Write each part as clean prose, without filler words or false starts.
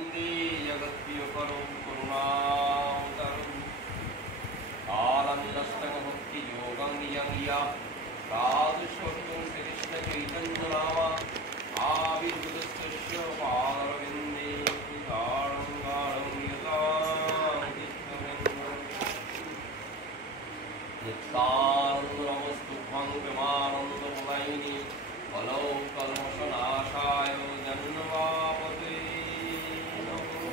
वन्दे जगत्प्रियकरं करुणावतारं कालन्नष्टं भक्तियोगं निजं या साधुस्वरूपं श्रीकृष्णचैतन्यनामा आविर्भूतस्य पादरविन्दे गाढं गाढं नित्यानन्दनमस्तुभ्यं प्रेमानन्दप्रदायिनि कलौ कल्मषनाशाय जन्मवापते नमो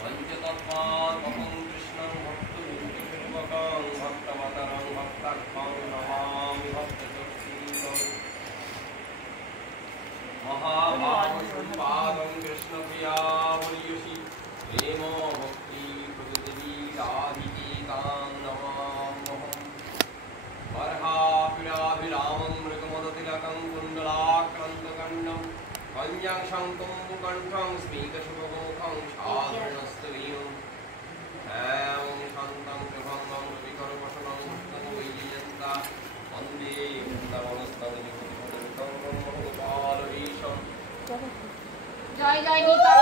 पञ्चतत्त्वात्मकं कृष्णं भक्तरूपपूर्वकं भक्तवतरं भक्तार्थं नमामि भक्तचक्षुरुदं महाभावसम्पादं कृष्णप्रियामयूषि प्रेमो भक्ति प्रकृतिराधिकेतां नमाम्यहम् वर्हापीडाभिरामं मृगमदतिलकं कुण्डलाक्रान्तकण्डं कन्यां शङ्कुम्भुकण्ठं स्मितशुभमुखं साधुनस्तवीयं हेमं शान्तं कृभङ्गं रविकरवसनं भक्तं वैजयन्ता वन्दे वृन्दावनस्थं गोपालवीशं जय जय गीता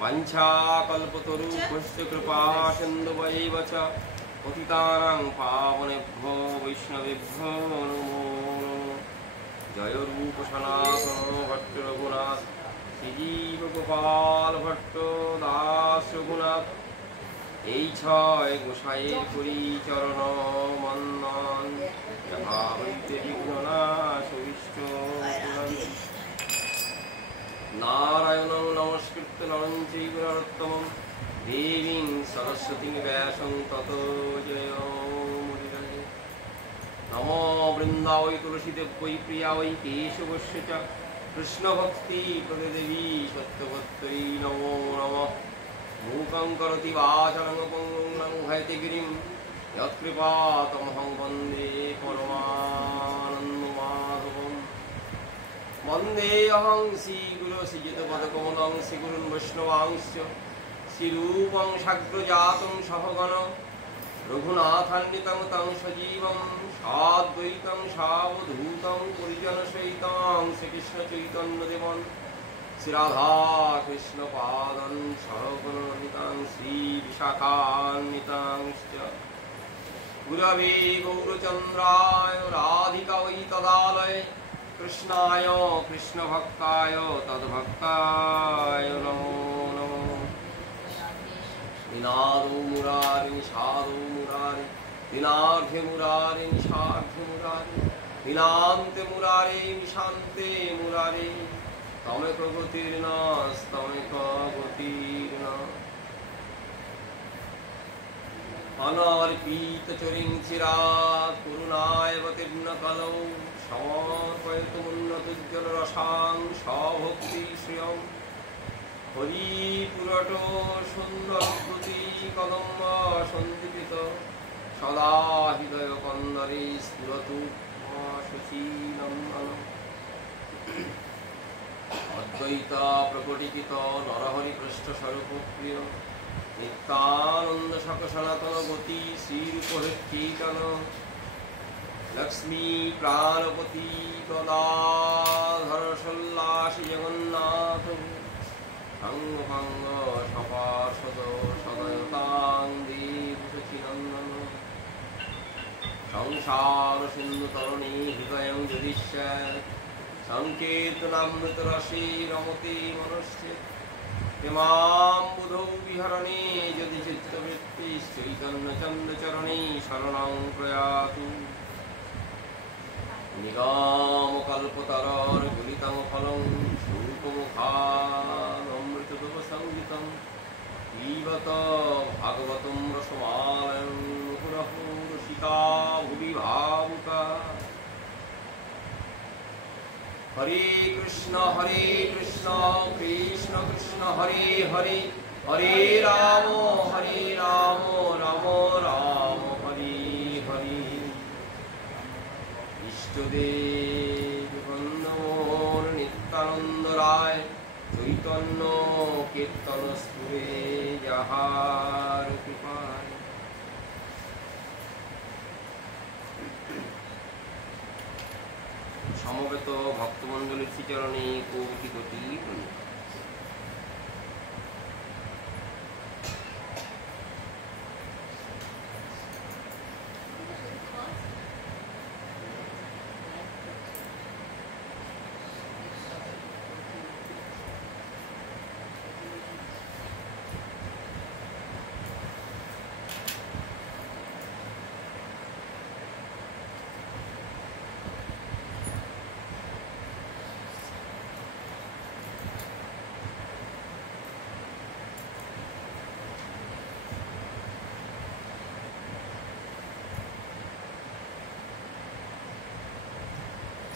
वंशाकल्पतरुभ्यश्च कृपासिन्धुभ्यैव च पतितानां पावनेभ्यो वैष्णवेभ्यो नमो नमः। जय रूप सनातन भट्ट रघुनाथ श्रीजीव गोपाल भट्ट दास रघुनाथ এই ছয় গোসাইয়ের করি চরণ মন্নন যাহা হইতে বিঘ্ননাশ অভীষ্ট नारायणं नमस्कृत्य नरं चैव नरोत्तमं देवीं सरस्वतीं व्यासं ततो जयमुदीरये। नमो वृन्दावै तुलसीदेव्यै प्रियावै केशवस्य च कृष्णभक्तिप्रदेवी सत्यवत्यै नमो नमः। मूकं करोति वाचालं पङ्गुं लङ्घयति गिरिं यत्कृपातमहं वन्दे परमानन्दमाधवम्। वन्देऽहं श्रीगुरो श्रीयुतपदकमलं श्रीगुरुन् वैष्णवांश्च श्रीरूपं साग्रजातं सहगण रघुनाथान्वितं तं सजीवं साद्वैतं सावधूतं परिजनसहितं श्रीकृष्णचैतन्यदेवं श्रीराधाकृष्णपादं सहगणरहितं श्रीविशाखान्वितांश्च गुरवे गौरचन्द्राय राधिकायै तदालये कृष्णाय कृष्णभक्ताय तद्भक्ताय नमो नमः। दिनादो मुरारि साधो मुरारि दिनार्धे मुरारि निशार्धे मुरारि दिनान्ते मुरारि निशान्ते मुरारि तमेक गतिर्न स्तमेक गतिर्न अनर्पितचरिं चिरात् करुणायवतीर्न कलौ समर्पयतुमुन्नतोज्ज्वलरसां सभक्तिश्रियं हरिपुरटो सुन्दरकृति कदम्ब सन्दीपित सदा हृदयकन्दरे स्फुरतु शचीनन्दनम् अद्वैत प्रकटीकृत नरहरिपृष्ठस्वरूपप्रिय नित्यानन्द सकसनातन गति श्रीरूपचैतन्य लक्ष्मी प्राणपति गदाधर सल्लास जगन्नाथ संग सपार्षद सदयतां देवसचिनन्दन संसार सिन्धु तरुणी हृदय यदि संकीर्तनामृतरसे रमते मनश्चे प्रेमाम्बुधौ विहरणे यदि चित्तवृत्तिश्चैतन्यचन्द्रचरणे शरणं प्रयातु निगमकल्पतरोर्गलितं फलं शूकमुखादमृतदुपसंयुतं पिबत भागवतं रसमालयं मुहुरहो रसिका भुवि भावुका। हरे कृष्ण कृष्ण कृष्ण हरे हरे हरे राम राम राम हरे हरे। इष्टदेव बन्धोर्नित्य নিত্যানন্দ রায় চৈতন্য কীর্তন স্ফুরে যাহার কৃপায়। সমবেত ভক্তমণ্ডলীর শ্রীচরণে কোটি কোটি প্রণাম।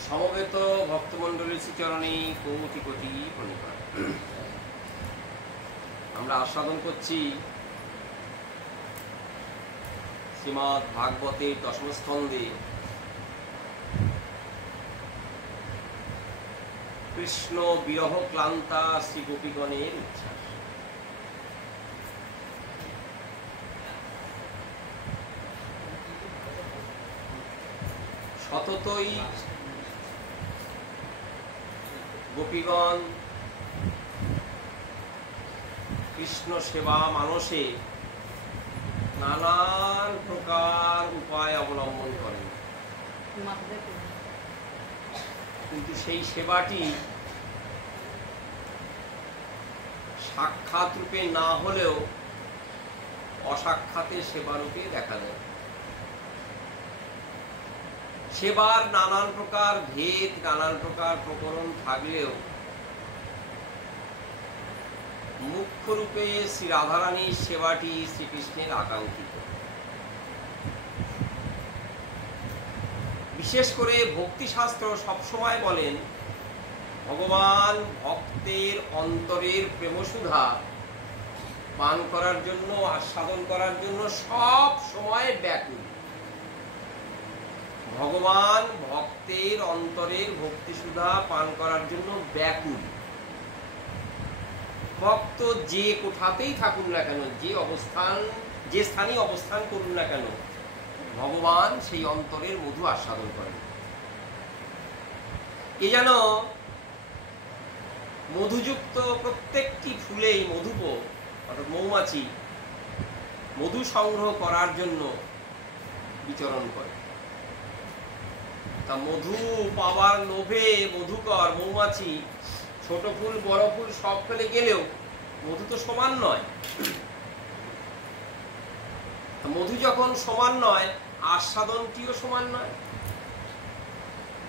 সমবেত ভক্তমণ্ডলীর শ্রীচরণে কোটি কোটি প্রণিপাত। আমরা আস্বাদন করছি শ্রীমদ্ ভাগবতের দশম স্কন্ধে কৃষ্ণ বিরহ ক্লান্তা শ্রী গোপীগণের উচ্ছ্বাস। সততই গোপীগণ কৃষ্ণ সেবা মানসে নানান প্রকার উপায় অবলম্বন করেন, কিন্তু সেই সেবাটি সাক্ষাৎ রূপে না হলেও অসাক্ষাতে সেবা রূপে দেখা যায়। সেবার নানান প্রকার ভেদ, নানান প্রকার প্রকরণ থাকলেও মুখ্য রূপে শ্রী রাধারানীর সেবাটি শ্রীকৃষ্ণের আকাঙ্ক্ষিত। বিশেষ করে ভক্তিশাস্ত্র সবসময় বলেন ভগবান ভক্তের অন্তরের প্রেমসুধা পান করার জন্য, আস্বাদন করার জন্য সব সময় ব্যাকুল। ভগবান ভক্তের অন্তরের ভক্তিসুধা পান করার জন্য ব্যাকুল। ভক্ত যে কোথাতেই থাকুন না কেন, যে স্থানে অবস্থান করুন না কেন, ভগবান সেই অন্তরের মধু আস্বাদন করেন। এ যেন মধুযুক্ত প্রত্যেকটি ফুলেই মধুপ অর্থাৎ মৌমাছি মধু সংগ্রহ করার জন্য বিচরণ করে। তা মধু পাওয়ার লোভে মধুকর মৌমাছি ছোট ফুল বড় ফুল সব ফেলে গেলেও মধু তো সমান নয়। মধু যখন সমান নয়, আস্বাদনটিও সমান নয়।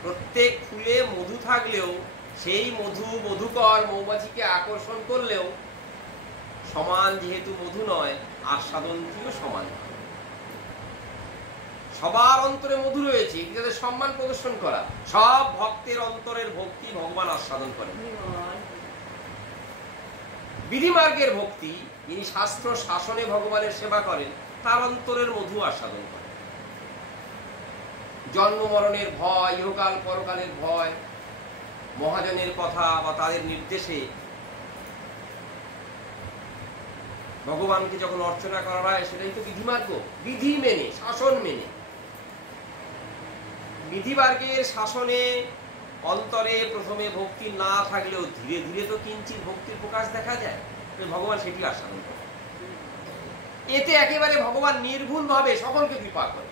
প্রত্যেক ফুলে মধু থাকলেও সেই মধু মধুকর মৌমাছিকে আকর্ষণ করলেও সমান যেহেতু মধু নয়, আস্বাদনটিও সমান নয়। সবার অন্তরে মধু রয়েছে, যাদের সম্মান প্রদর্শন করা। সব ভক্তের অন্তরের ভক্তি ভগবান আস্বাদন করেন। বিধিমার্গের ভক্তি, যিনি শাস্ত্র শাসনে ভগবানের সেবা করেন, তার অন্তরের মধু আস্বাদন করেন। জন্ম মরণের ভয়, ইহকাল পরকালের ভয়, মহাজনের কথা বা তাদের নির্দেশে ভগবানকে যখন অর্চনা করা হয়, সেটাই তো বিধিমার্গ। বিধি মেনে, শাসন মেনে। বিধিমার্গের শাসনে অন্তরে প্রথমে ভক্তি না থাকলেও ধীরে ধীরে তো কিঞ্চিৎ ভক্তির প্রকাশ দেখা যায়। ভগবান সেটি আস্বাদন করেন। এতে একেবারে ভগবান নির্ভুল ভাবে সকলকে কৃপা করে।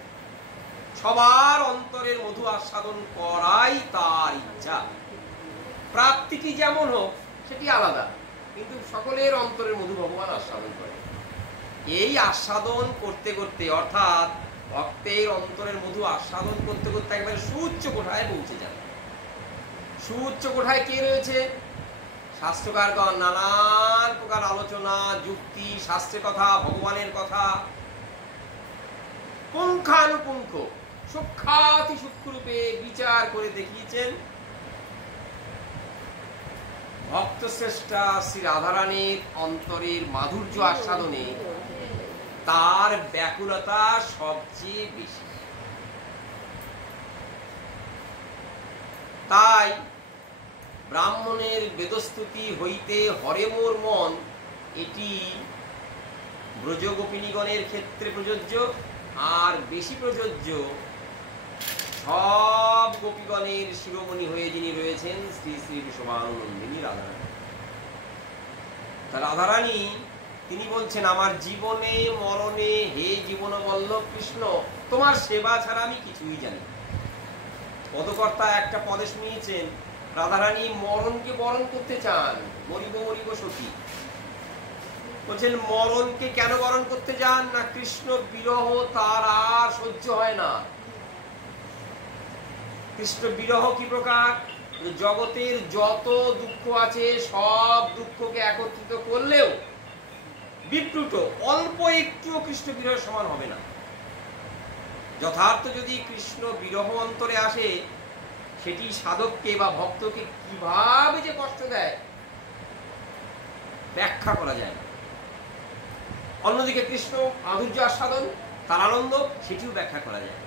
সবার অন্তরের মধু আস্বাদন করাই তার ইচ্ছা। প্রাপ্তিটি যেমন হোক সেটি আলাদা, কিন্তু সকলের অন্তরের মধু ভগবান আস্বাদন করে। এই আস্বাদন করতে করতে, অর্থাৎ ভক্তের অন্তরের মধু আস্বাদন করতে করতে একেবারে সুউচ্চ কোঠায় পৌঁছে যান। সুউচ্চ কোঠায় কে রয়েছে? শাস্ত্রকারগণ নানান প্রকার আলোচনা, যুক্তি, শাস্ত্রের কথা, ভগবানের কথা পুঙ্খানুপুঙ্খ সূক্ষ্মাতি সূক্ষ্মরূপে বিচার করে দেখিয়েছেন। ভক্ত শ্রেষ্ঠা শ্রী রাধারানীর অন্তরের মাধুর্য আস্বাদনে তার ব্যাকুলতা সবচেয়ে বেশি। তাই ব্রাহ্মণের বেদস্তুতি হইতে হরে মোর মন, এটি ব্রজগোপিনীগণের ক্ষেত্রে প্রযোজ্য, আর বেশি প্রযোজ্য সব গোপীগণের শিরোমণি হয়ে যিনি রয়েছেন শ্রী শ্রী বিষমানন্দিনী রাধারানী। রাধারানী তিনি বলছেন, আমার জীবনে মরণে হে জীবন বল্লভ কৃষ্ণ, তোমার সেবা ছাড়া আমি কিছুই জানি না। পদকর্তা একটা পদে শুনিয়েছেন, রাধারানী মরণকে বরণ করতে চান, মরিব মরিব সখী। বলছেন মরণকে কেন বরণ করতে চান না, কৃষ্ণ বিরহ তার আর সহ্য হয় না। কৃষ্ণ বিরহ কি প্রকার, জগতের যত দুঃখ আছে সব দুঃখকে একত্রিত করলেও বিদ্রুত অল্প একটুও কৃষ্ণ বিরহের সমান হবে না। যথার্থ যদি কৃষ্ণ বিরহ অন্তরে আসে, সেটি সাধককে বা ভক্তকে কিভাবে যে কষ্ট দেয় ব্যাখ্যা করা যায় না। অন্যদিকে কৃষ্ণ মাধুর্য আস্বাদন, তার আনন্দ, সেটিও ব্যাখ্যা করা যায়।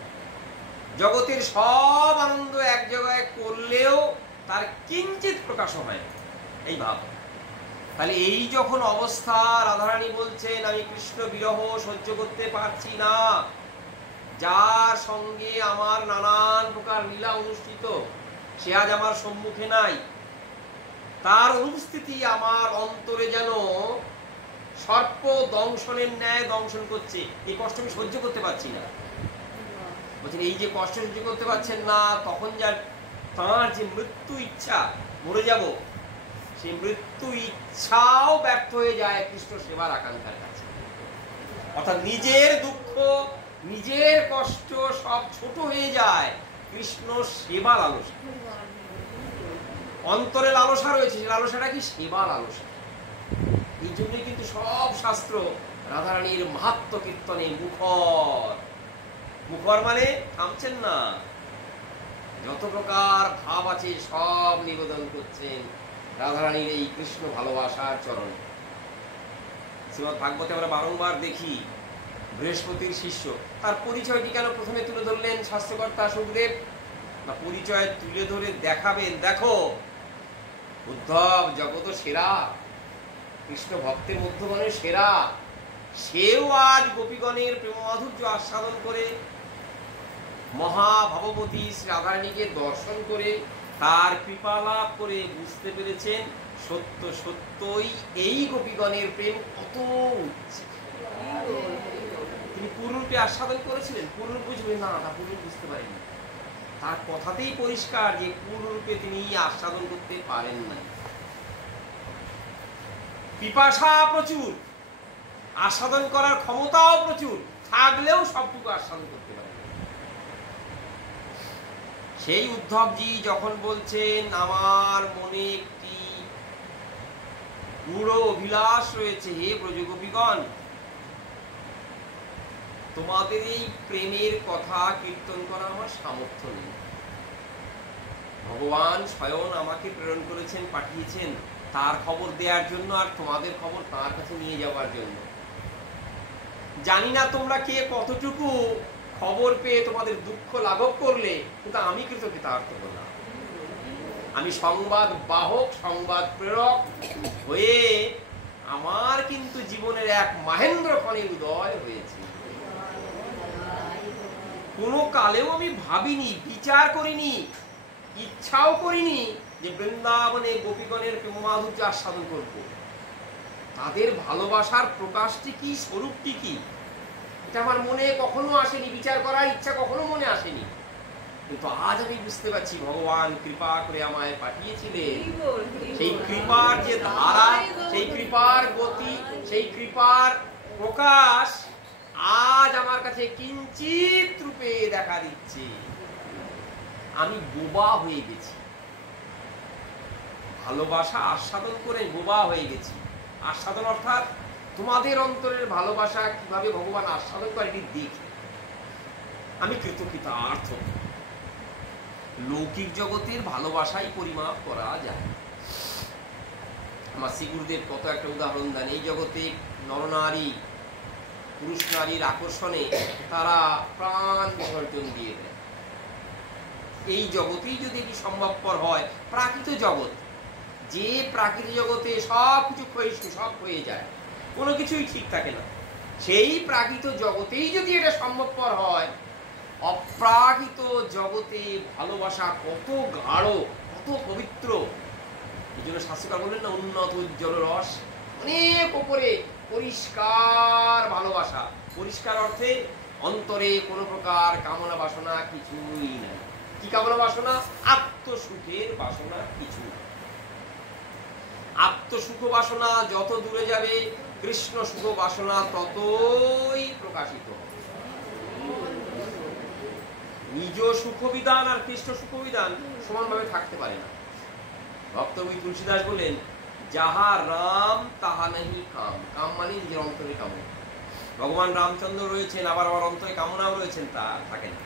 জগতের সব আনন্দ এক জায়গায় করলেও তার কিঞ্চিত প্রকাশ হয় এই ভাব। তাহলে এই যখন অবস্থা, রাধারানী বলছেন আমি কৃষ্ণ বিরহ সহ্য করতে পারছি না, যার সঙ্গে আমার নানান প্রকার লীলা অনুষ্ঠিত সে আজ আমার সম্মুখে নাই, তার অনুপস্থিতি আমার অন্তরে যেন সর্প দংশনের ন্যায় দংশন করছে। এই কষ্ট আমি সহ্য করতে পারছি না। বলছেন এই যে কষ্ট সহ্য করতে পারছেন না, তখন যার তাঁর যে মৃত্যু ইচ্ছা, মরে যাব, সেই মৃত্যু ইচ্ছাও ব্যর্থ হয়ে যায় কৃষ্ণ সেবার আকাঙ্ক্ষার কাছে। অর্থাৎ নিজের দুঃখ, নিজের কষ্ট সব ছোট হয়ে যায় কৃষ্ণ সেবা লালসা। অন্তরে লালসা রয়েছে, লালসাটা কি, সেবা লালসা। এই জন্যই কিন্তু সব শাস্ত্র রাধারানীর মাহাত্ম্য কীর্তনে মুখর। মুখর মানে থামছেন না, যত প্রকার ভাব আছে সব নিবেদন করছেন রাধারানীর এই কৃষ্ণ ভালোবাসার চরণে। শ্রীমদ্ ভাগবতে আমরা বারংবার দেখি বৃহস্পতির শিষ্য, তার পরিচয়টি কেন প্রথমে তুলে ধরলেন শাস্ত্রকর্তা সুখদেব? না, পরিচয় তুলে ধরে দেখাবেন, দেখো উদ্ধব জগত সেরা, কৃষ্ণ ভক্তের মধ্যগণে সেরা, সেও আজ গোপীগণের প্রেম মাধুর্য আস্বাদন করে মহাভাবতী শ্রী রাধারানীকে দর্শন করে তার কৃপা লাভ করে বুঝতে পেরেছেন সত্য সত্যই এই গোপীগণের প্রেম কত উচ্চ। তিনি পূর্ণরূপে আস্বাদন করেছিলেন, পূর্ণরূপ বুঝবেন না, তা পূর্ণরূপ বুঝতে পারেননি। তার কথাতেই পরিষ্কার যে পূর্ণরূপে তিনি আস্বাদন করতে পারেন না। পিপাসা প্রচুর, আস্বাদন করার ক্ষমতাও প্রচুর, থাকলেও সবটুকু আস্বাদন করতে পারে। সেই উদ্ধবজি যখন বলছেন আমার মনে একটি গূঢ় অভিলাষ রয়েছে, হে ব্রজগোপীগণ, তোমাদের এই প্রেমের কথা কীর্তন করা আমার সামর্থ্য নেই। ভগবান স্বয়ং আমাকে প্রেরণ করেছেন, পাঠিয়েছেন তার খবর দেওয়ার জন্য, আর তোমাদের খবর তার কাছে নিয়ে যাওয়ার জন্য। জানি না তোমরা কে কতটুকু খবর পেয়ে তোমাদের দুঃখ লাঘব করলে, কিন্তু আমি কৃতকৃতার্থ হলাম। আমি সংবাদ বাহক, সংবাদ প্রেরক হয়ে আমার কিন্তু জীবনের এক মহেন্দ্র ফণে উদয় হয়েছে। কোনো কালেও আমি ভাবিনি, বিচার করিনি, ইচ্ছাও করিনি যে বৃন্দাবনে গোপীগণের প্রেম মাধুর্য আস্বাদন করব। তাদের ভালোবাসার প্রকাশটি কি, স্বরূপটি কি, এটা আমার মনে কখনো আসেনি, বিচার করার ইচ্ছা কখনো মনে আসেনি। কিন্তু আজ আমি বুঝতে পারছি ভগবান কৃপা করে আমায় পাঠিয়েছিলেন। সেই কৃপার যে ধারা, সেই কৃপার গতি, সেই কৃপার প্রকাশ আজ আমার কাছে কিঞ্চিত রূপে দেখা দিচ্ছে। আমি বোবা হয়ে গেছি, ভালোবাসা আস্বাদন করে বোবা হয়ে গেছি। আস্বাদন অর্থাৎ তোমাদের অন্তরের ভালোবাসা কিভাবে ভগবান আস্বাদন করে এটি দেখি। আমি কৃতকৃতার্থ। লৌকিক জগতের ভালোবাসাই পরিমাপ করা যায়। আমার শ্রী গুরুদেব কত একটা উদাহরণ দেন। এই জগতে নরনারী পুরুষ নারীর আকর্ষণে তারা প্রাণ বিসর্জন দিয়ে দেয়। এই জগতেই যদি এটি সম্ভবপর হয়, প্রাকৃত জগৎ যে প্রাকৃতিক জগতে সব কিছু ক্ষয়িষ্ণু, সব হয়ে যায়, কোনো কিছুই ঠিক থাকে না, সেই প্রাকৃত জগতেই যদি এটা সম্ভবপর হয়, অপ্রাকৃত জগতে ভালোবাসা কত গাঢ়, কত পবিত্র। এই জন্য শাস্ত্রকার বললেন না, উন্নত উজ্জ্বল রস, অনেক উপরে পরিষ্কার ভালোবাসা। পরিষ্কার অর্থে অন্তরে কোনো প্রকার কামনা বাসনা কিছুই নাই। কি কামনা বাসনা? আত্মসুখের বাসনা কিছু। আত্মসুখ বাসনা যত দূরে যাবে, কৃষ্ণ সুখ বাসনা ততই প্রকাশিত হবে। নিজ সুখ বিধান আর কৃষ্ণ সুখ বিধান সমানভাবে থাকতে পারে না। ভক্তকবি তুলসীদাস বলেন, যাহা রাম তাহা নাহি কাম। কাম মানে নিজের অন্তরে কামনা। ভগবান রামচন্দ্র রয়েছেন, আবার আমার অন্তরে কামনাও রয়েছেন, তা থাকে না।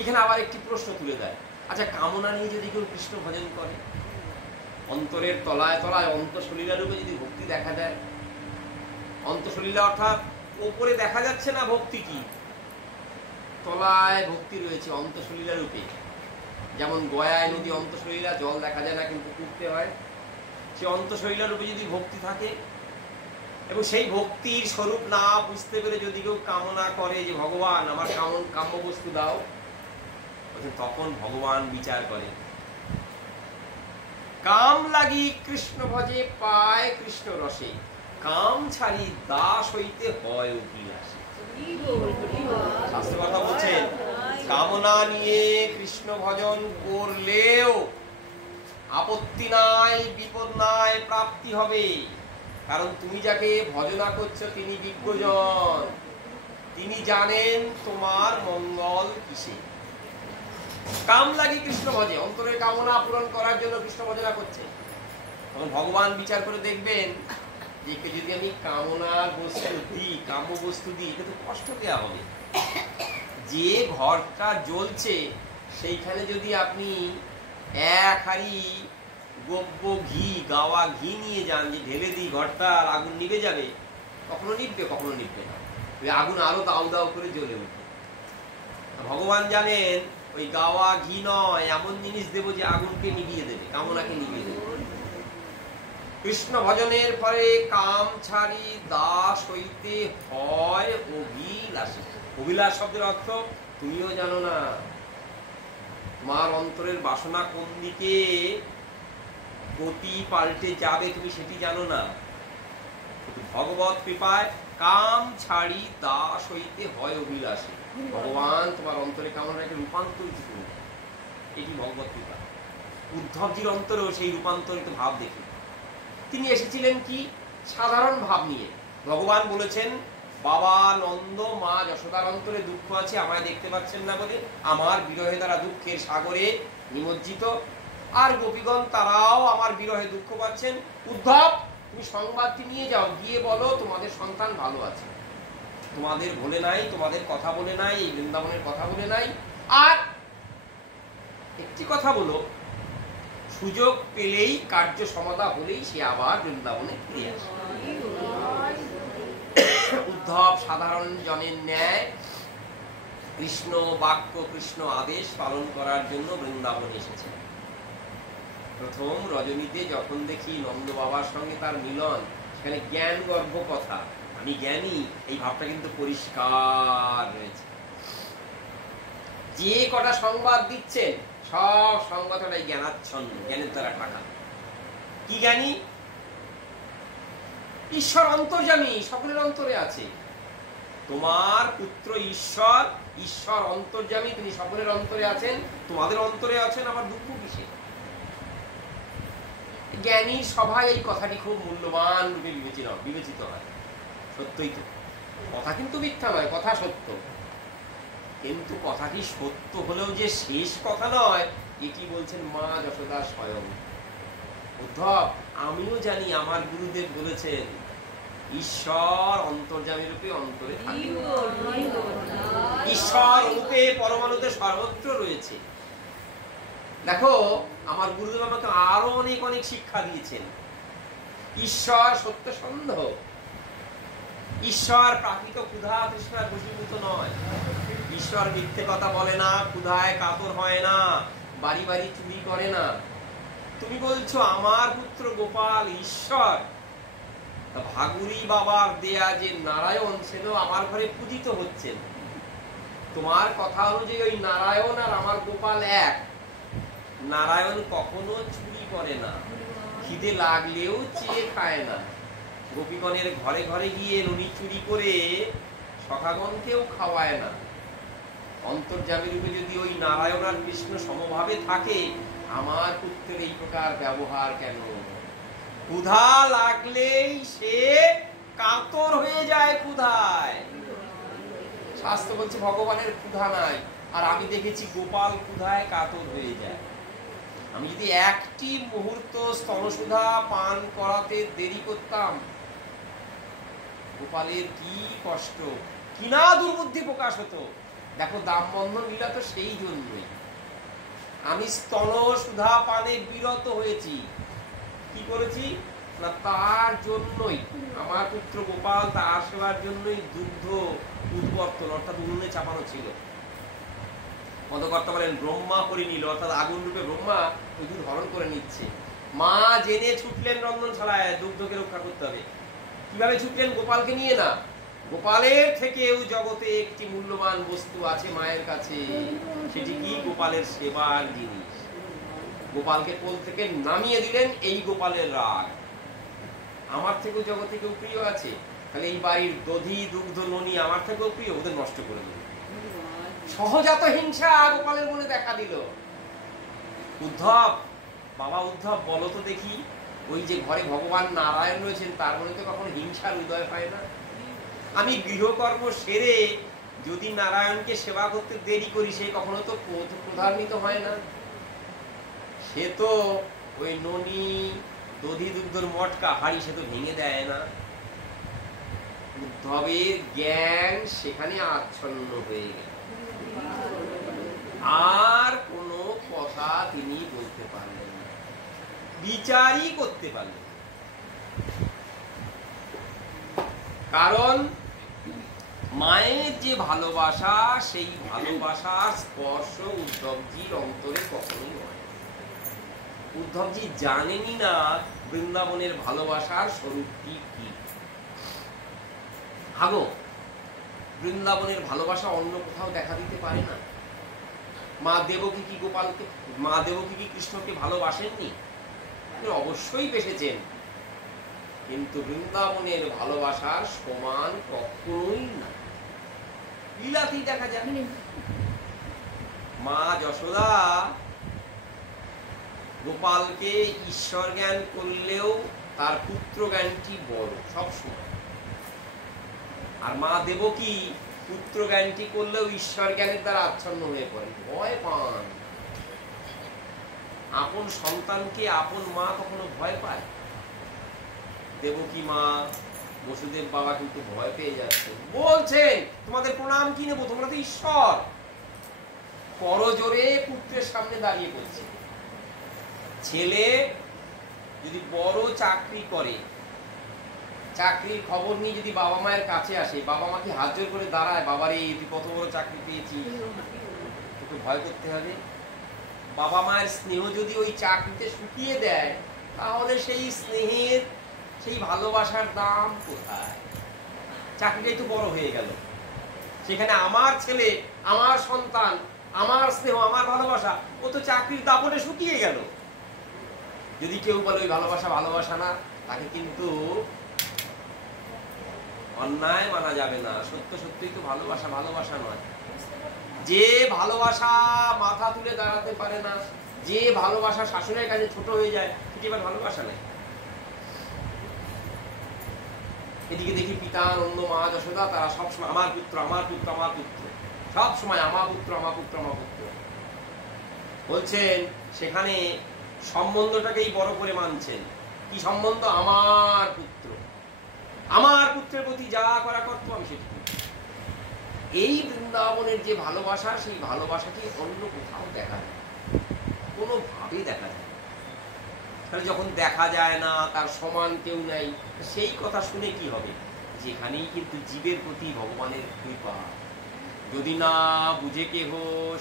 এখানে আবার একটি প্রশ্ন তুলে দেয়, আচ্ছা কামনা নিয়ে যদি কেউ কৃষ্ণ ভজন করে, অন্তরের তলায় তলায় অন্তঃসলীলা রূপে যদি ভক্তি দেখা যায়, অন্তঃসলীলা অর্থাৎ ওপরে দেখা যাচ্ছে না ভক্তি কি, তলায় ভক্তি রয়েছে অন্তঃসলীলা রূপে। যেমন গয়ায় নদী অন্তঃসলীলা, জল দেখা যায় না কিন্তু কুড়তে হয়, সে অন্তঃসলীলা রূপে যদি ভক্তি থাকে, এবং সেই ভক্তির স্বরূপ না বুঝতে পেরে যদি কেউ কামনা করে যে ভগবান আমার কাম্য বস্তু দাও, তখন ভগবান বিচার করে। কাম লাগি কৃষ্ণ ভজে পায় কৃষ্ণ রসে, কাম ছাড়ি দাস হইতে হয় অভিলাষে। শাস্ত্র কথা বলছেন, কামনা নিয়ে কৃষ্ণ ভজন করলেও আপত্তি নাই, বিপদ নাই, প্রাপ্তি হবে। কারণ তুমি যাকে ভজনা করছো তিনি বিজ্ঞজন, তিনি জানেন তোমার মঙ্গল কিসে। কাম লাগি কৃষ্ণ ভজে, অন্তরের কামনা পূরণ করার জন্য কৃষ্ণ ভজনা করছে। তখন ভগবান বিচার করে দেখবেন যে যদি আমি কামনার বস্তু দিই, কাম্য বস্তু দিই, এটা তো কষ্ট দেওয়া হবে। যে ঘরটা জ্বলছে সেইখানে যদি আপনি এক হাঁড়ি গোব্য ঘি, গাওয়া ঘি নিয়ে যান, যে ঢেলে দিই ঘরটার আগুন নিভে যাবে, কখনো নিভবে কখনো নিভবে না, ওই আগুন আরো দাউ দাউ করে জ্বলে উঠবে। ভগবান জানেন ওই গাওয়া ঘি নয়, এমন জিনিস দেবো যে আগুনকে নিভিয়ে দেবে, কামনাকে নিভিয়ে দেবে। কৃষ্ণ ভজনের পরে কাম ছাড়ি দাস হইতে হয় অভিলাষী। অভিলাষ শব্দের অর্থ তুমিও জানো না, তোমার অন্তরের বাসনা কোন দিকে গতি পাল্টে যাবে তুমি সেটি জানো না। ভগবত কৃপায় কাম ছাড়ি দাস হইতে হয় অভিলাষী। ভগবান তোমার অন্তরে কামনাকে রূপান্তরিত করুন, এটি ভগবত কৃপা। উদ্ধবজির অন্তরেও সেই রূপান্তরিত ভাব দেখি। তিনি এসেছিলেন কি সাধারণ ভাব নিয়ে। ভগবান বলেছেন, বাবা নন্দ মা যশোদার অন্তরে দুঃখ আছে, আমায় দেখতে পাচ্ছেন না বলে আমার বিরহে তারা দুঃখের সাগরে নিমজ্জিত, আর গোপীগণ তারাও আমার বিরহে দুঃখ পাচ্ছেন। উদ্ধব তুমি সংবাদটি নিয়ে যাও, গিয়ে বলো তোমাদের সন্তান ভালো আছে, তোমাদের বলে নাই, তোমাদের কথা বলে নাই, এই বৃন্দাবনের কথা বলে নাই। আর একটি কথা বলো, সুযোগ পেলেই কার্য সমাধা হলেই সে আবার বৃন্দাবনে ফিরে আসে। উদ্ধব সাধারণ জনের ন্যায় কৃষ্ণ বাক্য, কৃষ্ণ আদেশ পালন করার জন্য বৃন্দাবনে এসেছে। প্রথম রজনীতে যখন দেখি নন্দ বাবার সঙ্গে তার মিলন, সেখানে জ্ঞান গর্ভ কথা, আমি জ্ঞানী, এই ভাবটা কিন্তু পরিষ্কার রয়েছে। যে কটা সংবাদ দিচ্ছেন সব সংবাদটাই জ্ঞানাচ্ছন্ন, জ্ঞানের দ্বারা ঢাকা। কি জ্ঞানী? ঈশ্বর অন্তর্যামী, সকলের অন্তরে আছে। তোমার পুত্র ঈশ্বর, ঈশ্বর অন্তর্যামী, তিনি সকলের অন্তরে আছেন, তোমাদের অন্তরে আছেন, আবার দুঃখ কিসে? জ্ঞানীর সভায় এই কথাটি খুব মূল্যবান রূপে বিবেচিত হয়। সত্যই তো, কথা কিন্তু মিথ্যা নয়, কথা সত্য। কিন্তু কথাটি সত্য হলেও যে শেষ কথা নয়, এটি বলছেন মা যশোদা স্বয়ং। উদ্ধব আমিও জানি, আমার গুরুদেব বলেছেন ঈশ্বর অন্তর্যামী রূপে অন্তরে থাকে। ঈশ্বর রূপে পরমাণুতে সর্বত্র রয়েছে। দেখো আমার গুরুদেব আমাকে আরো অনেক অনেক শিক্ষা দিয়েছেন। ঈশ্বর সত্য সন্দেহ, ঈশ্বর প্রাকৃত ক্ষুধা তৃষ্ণার বশীভূত নয়, ঈশ্বর মিথ্যে কথা বলে না, ক্ষুধায় কাতর হয় না, বাড়ি বাড়ি চুরি করে না। তুমি বলছো আমার পুত্র গোপাল ঈশ্বর, ভাগুরি বাবার দেয়া যে নারায়ণ সেটা আমার ঘরে পূজিত হচ্ছেন। তোমার কথা অনুযায়ী ওই নারায়ণ আর আমার গোপাল এক। নারায়ণ কখনো চুরি করে না, খিদে লাগলেও চেয়ে খায় না, গোপীগণের ঘরে ঘরে গিয়ে ননি চুরি করে সখাগণকেও খাওয়ায় না। অন্তর্যামী রূপে যদি ওই নারায়ণ আর কৃষ্ণ সমভাবে থাকে, আমার পুত্রের এই প্রকার ব্যবহার কেন? ক্ষুধা লাগলেই সে কাতর হয়ে যায় ক্ষুধায়। শাস্ত্র বলছে ভগবানের ক্ষুধা নাই, আর আমি দেখেছি গোপাল ক্ষুধায় কাতর হয়ে যায়। আমি যদি একটি মুহূর্ত স্তনসুধা পান করাতে দেরি করতাম, গোপালের কি কষ্ট, কি না দুর্বুদ্ধি প্রকাশ হতো। দেখো দামবন্ধন লীলা তো সেই জন্যই। আমি স্তনসুধা পানে বিরত হয়েছি, কি করেছি না তার জন্যই, আমার পুত্র গোপাল তার সেবার জন্যই দুগ্ধ উদ্বর্তন অর্থাৎ উনুনে চাপানো ছিল। পদকর্তা বলেন ব্রহ্মা করে নিল, অর্থাৎ আগুন রূপে ব্রহ্মা ওই দুধ হরণ করে নিচ্ছে। মা জেনে ছুটলেন রন্ধনশালায়, দুগ্ধকে রক্ষা করতে হবে। কিভাবে ছুটলেন? গোপালকে নিয়ে না, গোপালের থেকেও জগতে একটি মূল্যবান বস্তু আছে মায়ের কাছে, সেটি কি? গোপালের সেবার জিনিস। গোপালকে কোল থেকে নামিয়ে দিলেন, এই গোপালের রাগ। আমার থেকেও জগতে কেউ প্রিয় আছে? তাহলে এই বাড়ির দধি দুগ্ধ ননি আমার থেকেও প্রিয়, ওদের নষ্ট করে দিল। সহজাত হিংসা গোপালের মনে দেখা দিল। উদ্ধব, বাবা উদ্ধব বলো তো দেখি, ওই যে ঘরে ভগবান নারায়ণ রয়েছেন তার মনে তো কখনো হিংসার উদয় হয় না? আমি গৃহকর্ম সেরে যদি নারায়ণকে সেবা করতে দেরি করি, সে কখনো তো ক্রোধান্বিত হয় না। সে তো ওই ননি দধি দুগ্ধর মটকা হাড়ি সে তো ভেঙে দেয় না। উদ্ধবের জ্ঞান সেখানে আচ্ছন্ন হয়ে গেল, আর কোনো কথা তিনি বলতে পারলেন না, বিচারই করতে পারলেন। কারণ মায়ের যে ভালোবাসা, সেই ভালোবাসার স্পর্শ উদ্ধবজির অন্তরে কখনোই হয়। উদ্ধবজি জানেনই না বৃন্দাবনের ভালোবাসার স্বরূপটি কি। ভাগো, বৃন্দাবনের ভালোবাসা অন্য কোথাও দেখা দিতে পারে না। মা দেবকী কি গোপালকে, মা দেবকী কি কৃষ্ণকে ভালোবাসেননি? অবশ্যই বেসেছেন, কিন্তু বৃন্দাবনের ভালোবাসার সমান কখনোই না। লীলাতেই দেখা যায়। মা যশোদা গোপালকে ঈশ্বর জ্ঞান করলেও তার পুত্র জ্ঞানটি বড় সবসময়। আর মা দেবকী পুত্র জ্ঞানটি করলেও ঈশ্বর জ্ঞানের দ্বারা আচ্ছন্ন হয়ে পড়েন, ভয় পান। আপন সন্তানকে আপন মা কখনো ভয় পায়? দেবকী মা, বসুদেব বাবা কিন্তু ভয় পেয়ে যাচ্ছেন, বলছেন তোমাদের প্রণাম কি নেবো, তোমরা তো ঈশ্বর। করজোরে পুত্রের সামনে দাঁড়িয়ে পড়ছে। ছেলে যদি বড় চাকরি করে, চাকরির খবর নিয়ে যদি বাবা মায়ের কাছে আসে, বাবা মা কি হাত জোর করে দাঁড়ায়, বাবারে তুই কত বড় চাকরি পেয়েছিস, তোকে ভয় করতে হবে? বাবা মায়ের স্নেহ যদি ওই চাকরিতে শুকিয়ে দেয়, তাহলে সেই স্নেহের, সেই ভালোবাসার দাম কোথায়? চাকরিটাই তো বড় হয়ে গেল, সেখানে আমার ছেলে, আমার সন্তান, আমার স্নেহ, আমার ভালোবাসা, ও তো চাকরির দাপটে শুকিয়ে গেল। যদি কেউ বলে ওই ভালোবাসা ভালোবাসা না, তাকে কিন্তু অন্যায় মানা যাবে না। সত্য সত্যই তো ভালোবাসা ভালোবাসা নয়। যে ভালোবাসা মাথা তুলে দাঁড়াতে পারে না, যে ভালোবাসা শাশুড়ের কাছে ছোট হয়ে যায়, সেটি এবার ভালোবাসা নেই। এদিকে দেখি পিতা নন্দ, মা যশোদা, তারা সবসময় আমার পুত্র আমার পুত্র আমার পুত্র, সবসময় আমার পুত্র আমার পুত্র আমার পুত্র বলছেন। সেখানে সম্বন্ধটাকেই বড় করে মানছেন। কি সম্বন্ধ? আমার পুত্র, আমার পুত্রের প্রতি যা করা করতো আমি সেটি। এই বৃন্দাবনের যে ভালোবাসা, সেই ভালোবাসাটি অন্য কোথাও দেখা যায়, কোনোভাবেই দেখা যায়। তাহলে যখন দেখা যায় না, তার সমান কেউ নাই, সেই কথা শুনে কি হবে? যেখানেই কিন্তু জীবের প্রতি ভগবানের কৃপা, যদি না বুঝে কেহ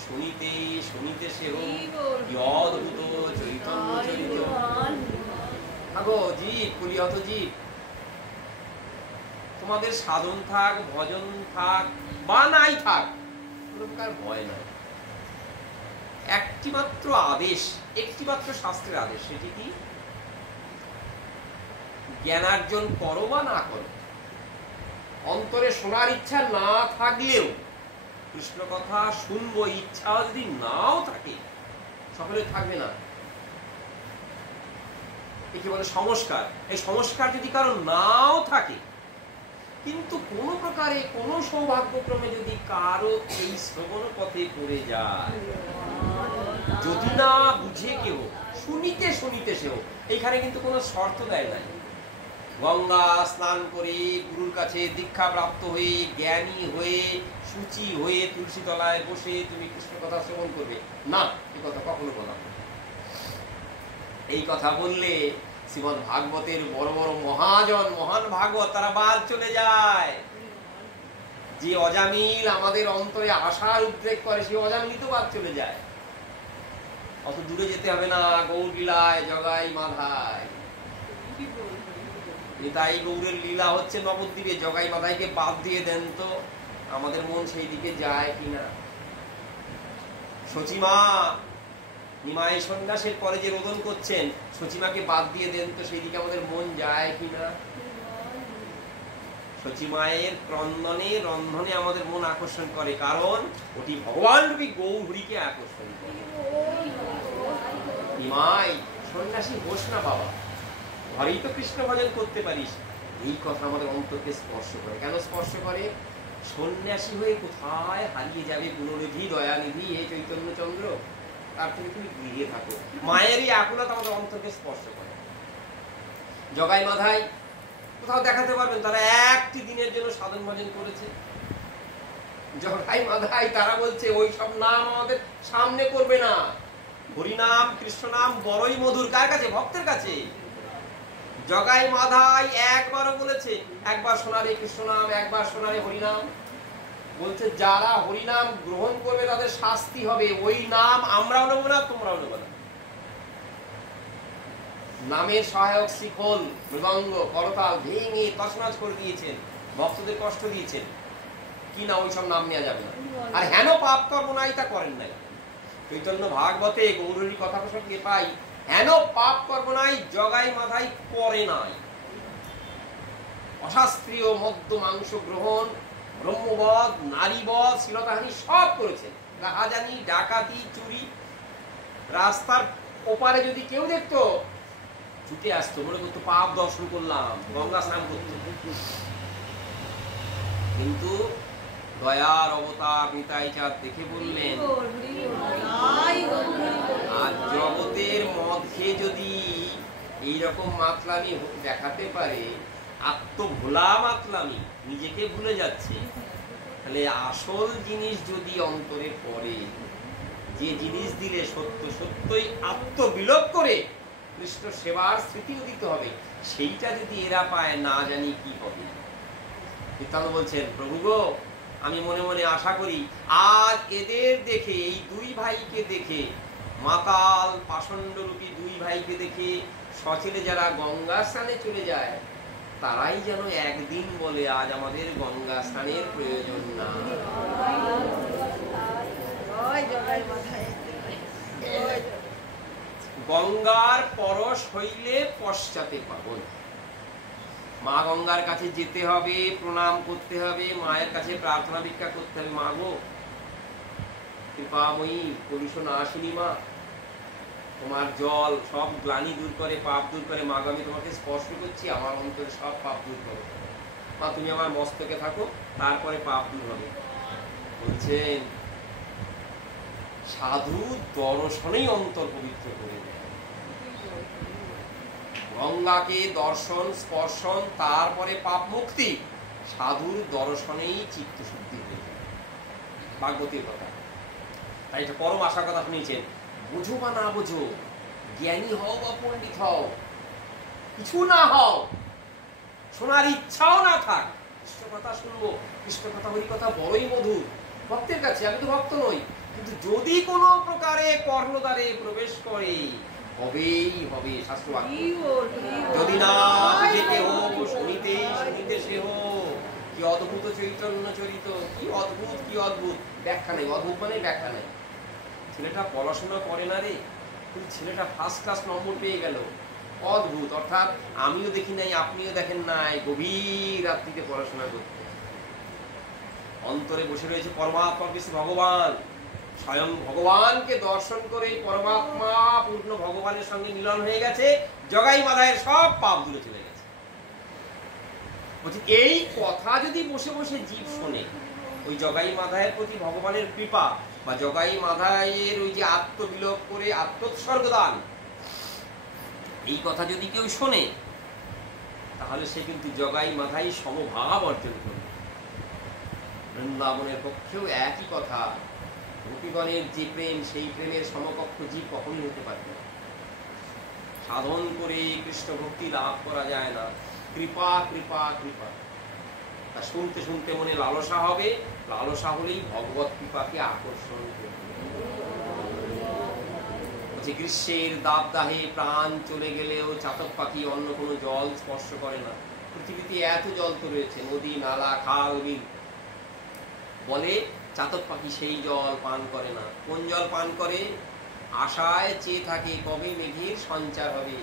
শুনিতে শুনিতে সেহ কি অদ্ভুত চৈতন্য চরিত। আগো জীব কুলিহত জীব, তোমাদের সাধন থাক, ভজন থাক বা নাই থাক, কোনো প্রকার ভয় নাই। একটি মাত্র আদেশ, একটি মাত্র শাস্ত্রের আদেশ, সেটি কি? জ্ঞানার্জন করো বা না করো। অন্তরে শোনার ইচ্ছা না থাকলেও কৃষ্ণ কথা শুনবো ইচ্ছা যদি নাও থাকে, সকলে থাকবে না, একে বলে সংস্কার। এই সংস্কার যদি কারো নাও থাকে, কিন্তু কোন প্রকারে কোন সৌভাগ্যক্রমে যদি কারো এই শ্রবণ পথে পড়ে যায়, যদি না বুঝে কেউ শুনিতে শুনিতে সেও, এইখানে কিন্তু কোনো শর্ত দেয় নাই। গঙ্গা স্নান করে গুরুর কাছে দীক্ষা প্রাপ্ত হয়ে জ্ঞানী হয়ে সূচি হয়ে তুলসী তলায় বসে তুমি কৃষ্ণ কথা শ্রবণ করবে না, এই কথা কখনো বলা না। এই কথা বললে শ্রীমদ ভাগবতের বড় বড় মহাজন, মহান ভাগবত, তারা বাদ চলে যায়। যে অজামিল আমাদের অন্তরে আশার উদ্রেক করে, সেই অজামিল তো বাদ চলে যায়। অত দূরে যেতে হবে না, গৌর লীলায় জগাই মাধায়। তাই গৌরের লীলা হচ্ছে নবদ্বীপে, জগাই মাধাইকে বাদ দিয়ে দেন তো আমাদের মন সেই দিকে যায় কিনা। সচিমা নিমাই সন্ন্যাসের পরে যে রোদন করছেন, সচিমাকে বাদ দিয়ে দেন তো সেই দিকে আমাদের মন যায় কিনা। সচিমায়ের ক্রন্দনে রন্ধনে আমাদের মন আকর্ষণ করে, কারণ ওটি ভগবান রূপী গৌরীকে আকর্ষণ করে। নিমাই সন্ন্যাসী হোস না বাবা, ঘরেই তো কৃষ্ণ ভজন করতে পারিস। এই কথা আমাদের অন্তরকে স্পর্শ করে। কেন স্পর্শ করে? সন্ন্যাসী হয়ে কোথায় হারিয়ে যাবে গুণনিধি দয়ানিধি হে চৈতন্য চন্দ্র, তার থেকে তুমি গৃহে থাকো। মায়েরই আকুলতা আমাদের অন্তরকে স্পর্শ করে। জগাই মাধাই কোথাও দেখাতে পারবেন তারা একটি দিনের জন্য সাধন ভজন করেছে? জগাই মাধাই তারা বলছে ওই সব নাম আমাদের সামনে করবে না। হরিনাম কৃষ্ণ নাম বড়ই মধুর। কার কাছে? ভক্তের কাছে। জগাই মাধাই একবারও বলেছে একবার শোনারে কৃষ্ণ নাম, একবার শোনারে হরিনাম। বলছে যারা হরিনাম গ্রহণ করবে তাদের শাস্তি হবে, ওই নাম আমরাও নেব না, তোমরাও নেব না। নামের সহায়ক শিখল মৃদঙ্গ করতাল ভেঙে তছনছ করে দিয়েছেন, ভক্তদের কষ্ট দিয়েছেন, কি না ওইসব নাম নেওয়া যাবে না। আর হেন পাপ কর্ম নাই তা করেন নাই। চৈতন্য ভাগবতে গৌরীর কথা প্রসঙ্গে পাই, হেন পাপ কর্ম নাই জগাই মাধাই করে নাই। অশাস্ত্রীয় মদ্য মাংস গ্রহণ, ব্রহ্মবধ, নারীবধ, শ্লীলতাহানি সব করেছেন। রাহাজানি, ডাকাতি, চুরি। রাস্তার ওপারে যদি কেউ দেখতো ছুটে আসতো, মনে করতো পাপ দর্শন করলাম, গঙ্গা স্নান করতো। কিন্তু দয়ার অবতার নিতাই চাঁদ দেখে বললেন, আর জগতের মদ খেয়ে যদি এইরকম মাতলামি দেখাতে পারে, আত্মভোলা মাতলামি, নিজেকে ভুলে যাচ্ছে, তাহলে আসল জিনিস যদি অন্তরে পড়ে, যে জিনিস দিলে সত্য সত্যই আত্মবিলোপ করে কৃষ্ণ সেবার স্মৃতি উদিত হবে, সেইটা যদি এরা পায় না জানি কি হবে। নিত্যানন্দ বলছেন, প্রভু গো, আমি মনে মনে আশা করি আজ এদের দেখে, এই দুই ভাইকে দেখে, মাতাল পাষণ্ড-রূপী দুই ভাইকে দেখে সচেলে যারা গঙ্গা স্নানে চলে যায়, তারাই যেন একদিন বলে আজ আমাদের গঙ্গা স্নানের প্রয়োজন না। গঙ্গার পরশ হইলে পশ্চাতে পাবন। মা গঙ্গার কাছে যেতে হবে, প্রণাম করতে হবে, মায়ের কাছে প্রার্থনা ভিক্ষা করতে হবে, মা গো কৃপাময়ী কলুষ নাশিনী মা, তোমার জল সব গ্লানি দূর করে, পাপ দূর করে। মা গো আমি তোমাকে স্পর্শ করছি, আমার অন্তরে সব পাপ দূর করো। মা তুমি আমার মস্তকে থাকো, তারপরে পাপ দূর হবে। বলছেন সাধু দর্শনেই অন্তর পবিত্র করে দেয়। গঙ্গাকে দর্শন স্পর্শন, তারপরে পাপ মুক্তি। সাধুর দর্শনেই চিত্ত শুদ্ধি হয়ে যায়। ভাগবতীর কথা। তাই এটা পরম আশার কথা শুনিয়েছেন, বুঝো বা না বুঝো, জ্ঞানী হও বা পণ্ডিত হও, কিছু না হও, শোনার ইচ্ছাও না থাক, কৃষ্ণ কথা শুনবো, কৃষ্ণ কথা হরি কথা বড়ই মধুর, ভক্তের কাছে, আমি তো ভক্ত নই, কিন্তু যদি কোনো প্রকারে কর্ণদ্বারে প্রবেশ করে হবেই হবে, শাস্ত্রবাক্য। যদি না বুঝে কেহ শুনিতে শুনিতে সেহ। কি অদ্ভুত চৈতন্য চরিত, কি অদ্ভুত, কি অদ্ভুত, ব্যাখ্যা নেই। অদ্ভুত মানে ব্যাখ্যা নেই। ছেলেটা পড়াশোনা করে না রে, কিন্তু ছেলেটা ফার্স্ট ক্লাস নম্বর পেয়ে গেল, অদ্ভুত। অর্থাৎ আমিও দেখি নাই, আপনিও দেখেন নাই, গভীর রাত্রিতে পড়াশোনা করতে। অন্তরে বসে রয়েছে পরমাত্মা বিষ্ণু ভগবান, স্বয়ং ভগবানকে দর্শন করে পরমাত্মা পূর্ণ ভগবানের সঙ্গে মিলন হয়ে গেছে, জগাই মাধায়ের সব পাপ দূরে চলে গেছে। বলছি এই কথা যদি বসে বসে জীব শোনে, ওই জগাই মাধায়ের প্রতি ভগবানের কৃপা বা জগাই মাধায়ের ওই যে আত্মবিলোপ করে আত্মোৎসর্গদান, এই কথা যদি কেউ শোনে, তাহলে সে কিন্তু জগাই মাধাই সমভাব অর্জন করবে। বৃন্দাবনের পক্ষেও একই কথা, গোপীগণের যে প্রেম, সেই প্রেমের সমকক্ষ জীব কখনই হতে পারবে না। সাধন করে কৃষ্ণ ভক্তি লাভ করা যায় না, কৃপা কৃপা কৃপা। তা শুনতে শুনতে মনে লালসা হবে, লালসা হলেই ভগবত কৃপাকে আকর্ষণ করবে। যে গ্রীষ্মের দাবদাহে প্রাণ চলে গেলেও চাতক পাখি অন্য কোনো জল স্পর্শ করে না। পৃথিবীতে এত জল তো রয়েছে, নদী, নালা, খাল, বিল, বলে চাতক পাখি সেই জল পান করে না। কোন জল পান করে? আশায় চেয়ে থাকে কবে মেঘের সঞ্চার হবে।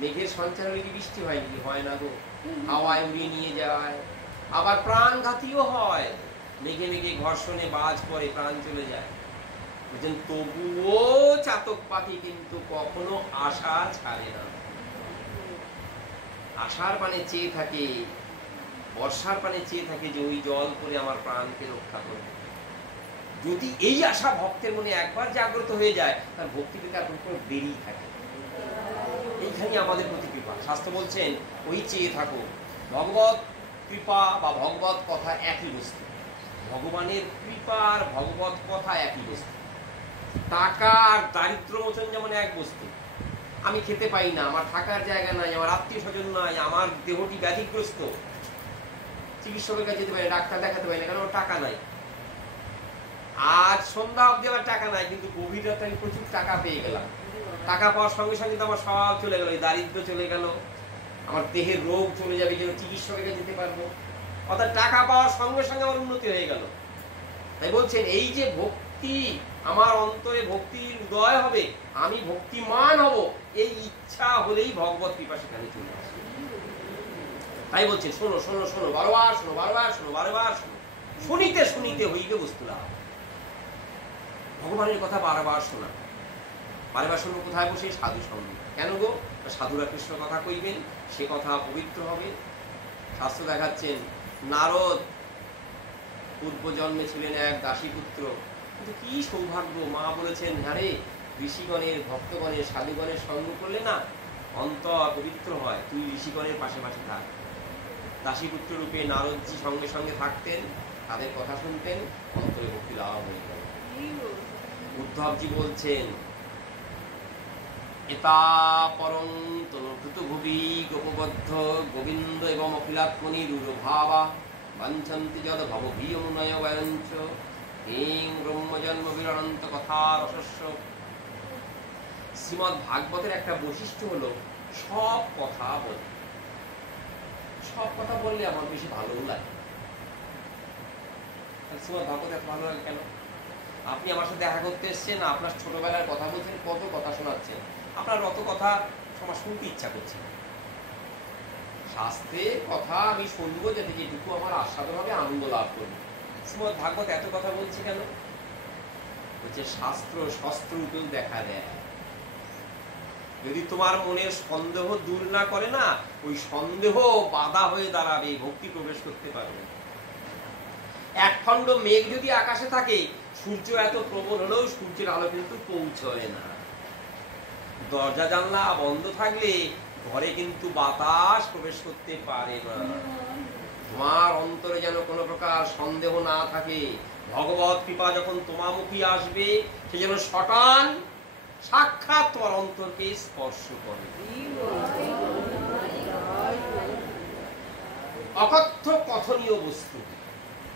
মেঘের সঞ্চার হলে কি বৃষ্টি হয় নাকি? হয় না গো, হাওয়ায় উড়িয়ে নিয়ে যায়। আবার প্রাণঘাতীও হয়, মেঘে মেঘে ঘর্ষণে বাজ পড়ে, প্রাণ চলে যায়। বুঝলেন? তবুও চাতক পাখি কিন্তু কখনো আশা ছাড়ে না। আশার পানে চেয়ে থাকে, বর্ষার পানে চেয়ে থাকে যে ওই জল করে আমার প্রাণকে রক্ষা করবে। যদি এই আশা ভক্তের মনে একবার জাগ্রত হয়ে যায়, তার ভক্তি পেতে আর কোনো দেরি থাকে। এইখানে আমাদের প্রতি কৃপা। শাস্ত্র বলছেন ওই চেয়ে থাকো। ভগবত কৃপা বা ভগবত কথা একই বস্তু। ভগবানের কৃপা আর ভগবত কথা একই বস্তু। টাকা আর দারিদ্র মোচন যেমন এক বস্তু। আমি খেতে পাই না, আমার থাকার জায়গা নাই, আমার আত্মীয় স্বজন নাই, আমার দেহটি ব্যাধিগ্রস্ত, চিকিৎসকের কাছে যেতে পারি, ডাক্তার দেখাতে পারি না, কারণ আমার টাকা নাই। আজ সন্ধ্যা অব্দি আমার টাকা নাই, কিন্তু গভীর রাতে আমি প্রচুর টাকা পেয়ে গেলাম। টাকা পাওয়ার সঙ্গে সঙ্গে তো আমার সব চলে গেল, দারিদ্র চলে গেল, আমার দেহের রোগ চলে যাবে, যেন চিকিৎসকের কাছে যেতে পারবো। অর্থাৎ টাকা পাওয়ার সঙ্গে সঙ্গে আমার উন্নতি হয়ে গেল। তাই বলছেন এই যে ভক্তি, আমার অন্তরে ভক্তির উদয় হবে, আমি ভক্তিমান হব, এই ইচ্ছা হলেই ভগবত কৃপা সেখানে চলে আসে। তাই বলছেন শোনো শোনো শোনো, বারবার শোনো, বারবার শোনো, বারবার শোনো। শুনিতে শুনিতে হইবে বস্তু লাভ। ভগবানের কথা বারবার শোনা, বারবার শুনবো কোথায় বসে? সাধু সঙ্গে। কেন গো? সাধুরা কৃষ্ণ কথা কইবেন, সে কথা পবিত্র হবে। শাস্ত্র দেখাচ্ছেন নারদ পূর্ব জন্মে ছিলেন এক দাসীপুত্র, কিন্তু কি সৌভাগ্য! মা বলেছেন, আরে ঋষিগণের, ভক্তগণের, সাধুগণের সঙ্গ করলে না অন্তর পবিত্র হয়, তুই ঋষিগণের পাশে পাশে থাক। দাসীপুত্র রূপে নারদজি সঙ্গে সঙ্গে থাকতেন, তাদের কথা শুনতেন, অন্তরে ভক্তি লাভ হয়ে গেল। উদ্ধবজি বলছেন এতা পরং তনুভূত ভুবি গোপবদ্ধ গোবিন্দ এবং অখিলাত্মনি রূঢ়ভাবা বাঞ্ছন্তি যদ ভবভীয়মুনয় বয়ঞ্চ হিং ব্রহ্মজন্ম বিরণন্ত কথা রসস্য। শ্রীমদ্ ভাগবতের একটা বৈশিষ্ট্য হলো সব কথা বলে। সব কথা বললে আমার বেশি ভালো লাগে। শ্রীমদ্ ভাগবত এত ভালো লাগে কেন? আপনি আমার সাথে দেখা করতে এসছেন, আপনার ছোটবেলার কথা বলছেন, কত কথা শোনাচ্ছেন, আপনার অত কথা আমার শুনতে ইচ্ছা করছে। শাস্ত্রের কথা আমি শুনবো, যাতে যেটুকু আমার আস্বাদন হবে, আনন্দ লাভ করবো। শ্রীমদ্ ভাগবত এত কথা বলছি কেন? বলছে শাস্ত্র শস্ত্র রূপেও দেখা দেয়। যদি তোমার মনের সন্দেহ দূর না করে না, ওই সন্দেহ বাধা হয়ে দাঁড়াবে, ভক্তি প্রবেশ করতে পারবে। এক খণ্ড মেঘ যদি আকাশে থাকে, সূর্য এত প্রবল হলেও সূর্যের আলো কিন্তু পৌঁছয় না। দরজা জানলা বন্ধ থাকলে ঘরে কিন্তু বাতাস প্রবেশ করতে পারে না। তোমার অন্তরে যেন কোনো প্রকার সন্দেহ না থাকে। ভগবত কৃপা যখন তোমামুখী আসবে, সে যেন শটান সাক্ষাৎ তোমার অন্তরকে স্পর্শ করে। অকথ্য কথনীয় বস্তু,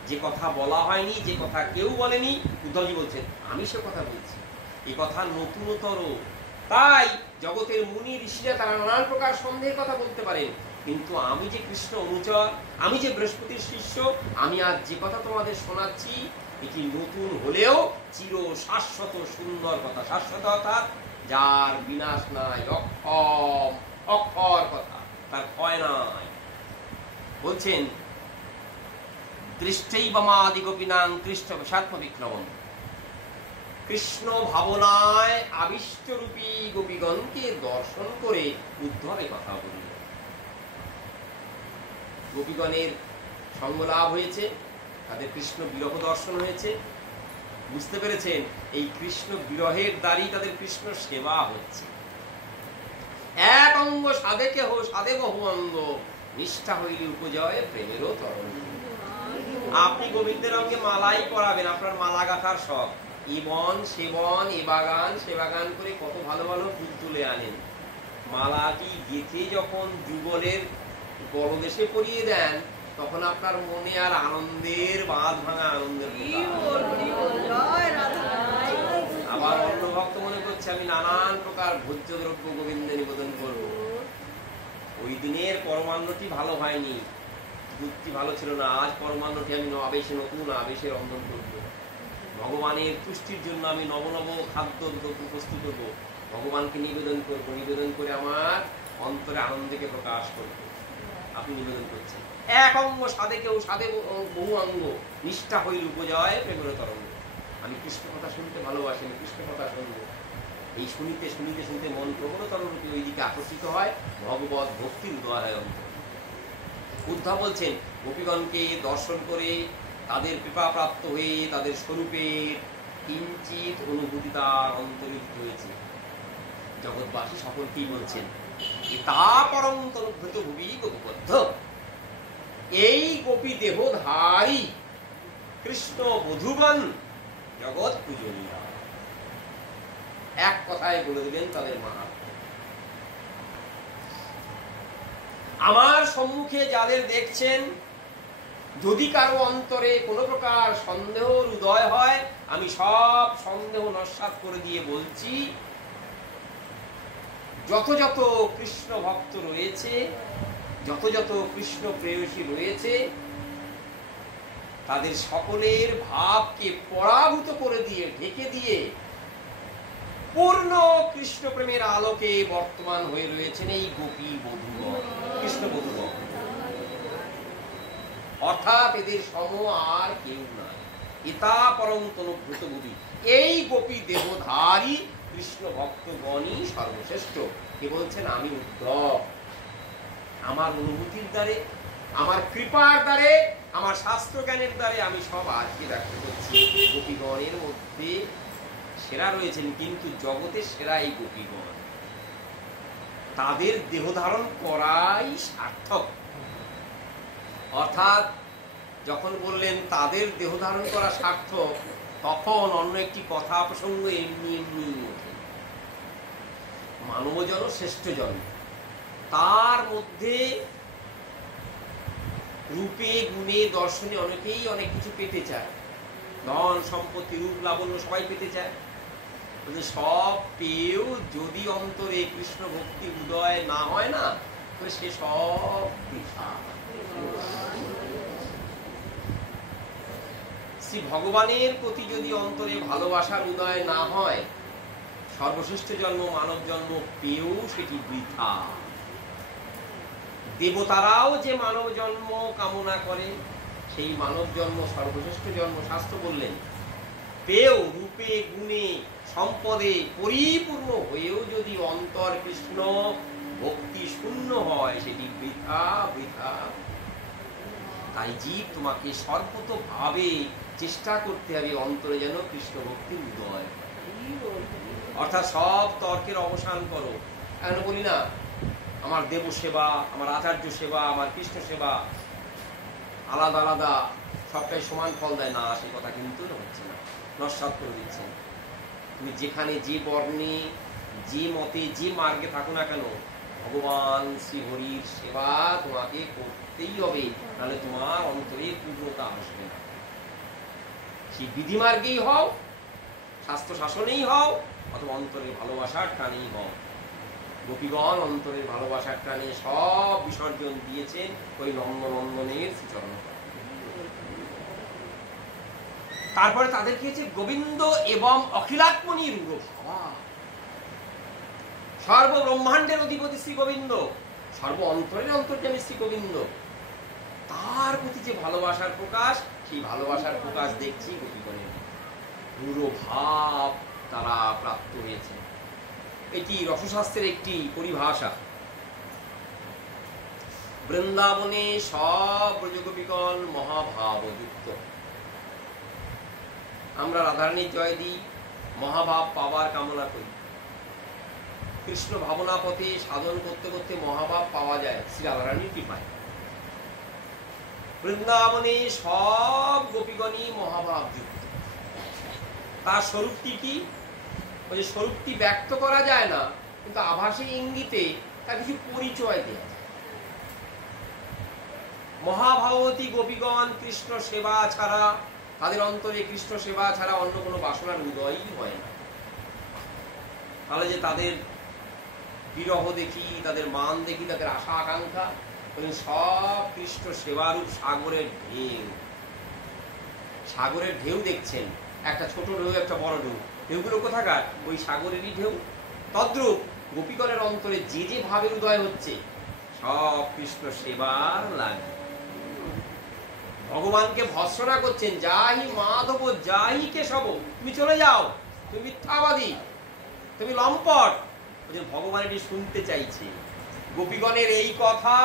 যে কথা বলা হয়নি, যে কথা কেউ বলেনি, উদ্ধবজি বলছেন আমি সে কথা বলছি। এ কথা নতুনতর। তাই জগতের মুনি ঋষিরা তারা নানান প্রকার সন্দেহের কথা বলতে পারেন, কিন্তু আমি যে কৃষ্ণ অনুচর, আমি যে বৃহস্পতির শিষ্য, আমি আজ যে কথা তোমাদের শোনাচ্ছি এটি নতুন হলেও চির শাশ্বত সুন্দর কথা। শাশ্বত অর্থাৎ যার বিনাশ নাই, অক্ষম অক্ষর কথা, তার ক্ষয় নাই। বলছেন দৃষ্টৈবমাদি গোপীনাং কৃষ্ণ সাত্ম বিক্রমম, কৃষ্ণ ভাবনায় আবিষ্টরূপী গোপীগণকে দর্শন করে উদ্ধবে কথা বলিল। গোপীগণের সঙ্গ লাভ হয়েছে, তাদের কৃষ্ণ বিরহ দর্শন হয়েছে, বুঝতে পেরেছেন এই কৃষ্ণ বিরহের দ্বারই তাদের কৃষ্ণ সেবা হচ্ছে। এক অঙ্গ সাধেকে হো সাধে বহু অঙ্গ, নিষ্ঠা হইলে উপজয় প্রেমেরও তরঙ্গ। আপনি গোবিন্দের অঙ্গে মালাই পরাবেন, আপনার মালা গাঁথার শখ, এ বন সে বন, এ বাগান সে বাগান করে কত ভালো ভালো ফুল তুলে আনেন। মালাটি গেঁথে যখন যুগলের গলদেশে পরিয়ে দেন, তখন আপনার মনে আর আনন্দের বাঁধ ভাঙা আনন্দের। আবার অন্য ভক্ত মনে করছে আমি নানান প্রকার ভোজ্য দ্রব্য গোবিন্দে নিবেদন করব। ওই দিনের পরমান্নটি ভালো হয়নি, দুধটি ভালো ছিল না, আজ পরমান্নটি আমি আবেশে নতুন আবেশে রন্ধন করব। ভগবানের তুষ্টির জন্য আমি নব নব খাদ্য দ্রব্য প্রস্তুত করবো, ভগবানকে নিবেদন করব, নিবেদন করে আমার অন্তরে আনন্দকে প্রকাশ করব। আপনি নিবেদন করছেন এক অঙ্গ সাধে কেউ সাধে বহু অঙ্গ, নিষ্ঠা হইল উপজয় প্রেমের তরঙ্গ। আমি কৃষ্ণ কথা শুনতে ভালোবাসি, আমি কৃষ্ণ কথা শুনবো। এই শুনিতে শুনিতে শুনতে মন প্রবলতর রূপে ওই দিকে আকর্ষিত হয়, ভগবত ভক্তির উদয় হয় অন্তর। উদ্ধব বলছেন গোপীগণকে দর্শন করে তাদের কৃপা প্রাপ্ত হয়ে তাদের স্বরূপের কিঞ্চিত অনুভূতি তার অন্তর্ভুক্ত হয়েছে। জগৎবাসী সকলকেই বলছেন তা পরম তনুভূত ভুবি গোপবদ্ধ, এই গোপী দেহধারী কৃষ্ণ বধূগণ জগৎ পূজনীয়। এক কথায় বলে দিলেন তাদের মাহাত্ম্য। আমার সম্মুখে যাদের দেখছেন, যদি কারো অন্তরে কোনো প্রকার সন্দেহর উদয় হয়, আমি সব সন্দেহ নস্যাৎ করে দিয়ে বলছি, যত যত কৃষ্ণ ভক্ত রয়েছে, যত যত কৃষ্ণ প্রেয়সী রয়েছে, তাদের সকলের ভাবকে পরাভূত করে দিয়ে ঢেকে দিয়ে পূর্ণ কৃষ্ণ প্রেমের আলোকে বর্তমান হয়ে রয়েছেন এই গোপী বধূগণ, কৃষ্ণ বধূগণ। অর্থাৎ এদের সম আর কেউ নাই। ইতা পরম তনুভূত ভুবি, এই গোপী দেহধারী কৃষ্ণ ভক্তগণই সর্বশ্রেষ্ঠ। কে বলছেন? আমি উদ্ধব। আমার অনুভূতির দ্বারে, আমার কৃপার দ্বারে, আমার শাস্ত্র জ্ঞানের দ্বারে আমি সব আজকে দেখতে পাচ্ছি গোপীগণের মধ্যে সেরা রয়েছেন, কিন্তু জগতের সেরা এই গোপীগণ। তাদের দেহ ধারণ করাই সার্থক। অর্থাৎ যখন বললেন তাদের দেহ ধারণ করা সার্থক, তখন অন্য একটি কথা প্রসঙ্গ এমনি এমনি ওঠে। মানবজন শ্রেষ্ঠ জন, তার মধ্যে রূপে গুণে দর্শনে অনেকেই অনেক কিছু পেতে চায়, ধন সম্পত্তি রূপ লাবণ্য সবাই পেতে চায়। সব পেয়েও যদি অন্তরে কৃষ্ণ ভক্তি উদয় না হয় না, তাহলে সে সব বৃথা। শ্রী ভগবানের প্রতি যদি অন্তরে ভালোবাসার উদয় না হয়, সর্বশ্রেষ্ঠ জন্ম মানব জন্ম পেয়েও সেটি বৃথা। দেবতারাও যে মানব জন্ম কামনা করে, সেই মানব জন্ম সর্বশ্রেষ্ঠ জন্ম শাস্ত্র বললেন, পেয়েও রূপে গুণে সম্পদে পরিপূর্ণ হয়েও যদি অন্তর কৃষ্ণ ভক্তি শূন্য হয়, সেটি বৃথা বৃথা। তাই জীব তোমাকে সর্বতভাবে চেষ্টা করতে হবে অন্তরে যেন কৃষ্ণ ভক্তি উদয়। অর্থাৎ সব তর্কের অবসান করো। এখন বলি না আমার দেব সেবা, আমার আচার্য সেবা, আমার কৃষ্ণ সেবা আলাদা আলাদা, সবটাই সমান ফল দেয় না, সে কথা কিন্তু হচ্ছে না, নস্যাৎ করে দিচ্ছেন। তুমি যেখানে যে বর্ণে, যে মতে, যে মার্গে থাকো না কেন, ভগবান শ্রীহরির সেবা তোমাকে করতেই হবে, নাহলে তোমার অন্তরে পূর্ণতা আসবে না। সেই বিধিমার্গেই হও, শাস্ত্র শাসনেই হও, অথবা অন্তরের ভালোবাসার টানেই হও। গোপীগণ অন্তরের ভালোবাসার টানে সব বিসর্জন দিয়েছেন ওই নন্দনন্দনের শ্রীচরণ। তারপরে তাদের কি হচ্ছে গোবিন্দ এবং অখিলাত্মনির ভাবা। সর্বব্রহ্মাণ্ডের অধিপতি শ্রী গোবিন্দ, সর্ব অন্তরের অন্তর্যামী শ্রী গোবিন্দ, তার প্রতি যে ভালোবাসার প্রকাশ, সেই ভালোবাসার প্রকাশ দেখছি গোপীগণের পুরো ভাব তারা প্রাপ্ত হয়েছে। এটি রসশাস্ত্রের একটি পরিভাষা। বৃন্দাবনে সব ব্রজগোপীগণ মহাভাবযুক্ত। আমরা রাধারানীর জয় দিই, মহাভাব পাওয়ার কামনা করি। কৃষ্ণ ভাবনা পথে সাধন করতে করতে মহাভাব পাওয়া যায় শ্রী রাধারানীর কৃপায়। বৃন্দাবনে সব গোপীগণই মহাভাব যুক্ত। তার স্বরূপটি কি? ওই যে স্বরূপটি ব্যক্ত করা যায় না, কিন্তু আভাসে ইঙ্গিতে তার কিছু পরিচয় দেওয়া যায়। মহাভাবতী গোপীগণ কৃষ্ণ সেবা ছাড়া, তাদের অন্তরে কৃষ্ণ সেবা ছাড়া অন্য কোনো বাসনার উদয়ই হয় না। তাহলে যে তাদের বিরহ দেখি, তাদের মান দেখি, তাদের আশা আকাঙ্ক্ষা, সব কৃষ্ণ সেবারূপ সাগরের ঢেউ। সাগরের ঢেউ দেখছেন, একটা ছোট ঢেউ, একটা বড় ঢেউ। ঢেউগুলো কোথাকার? ওই সাগরেরই ঢেউ। তদ্রূপ গোপীগণের অন্তরে যে যে ভাবের উদয় হচ্ছে, সব কৃষ্ণ সেবার লাগে। ভগবানকে ভৎসনা করছেন, যাহি মাধব যাহি কেশব, তুমি চলে যাও, তুমি মিথ্যাবাদী, তুমি লম্পট। ভগবান এটি শুনতে চাইছে। গোপীগণের এই কথা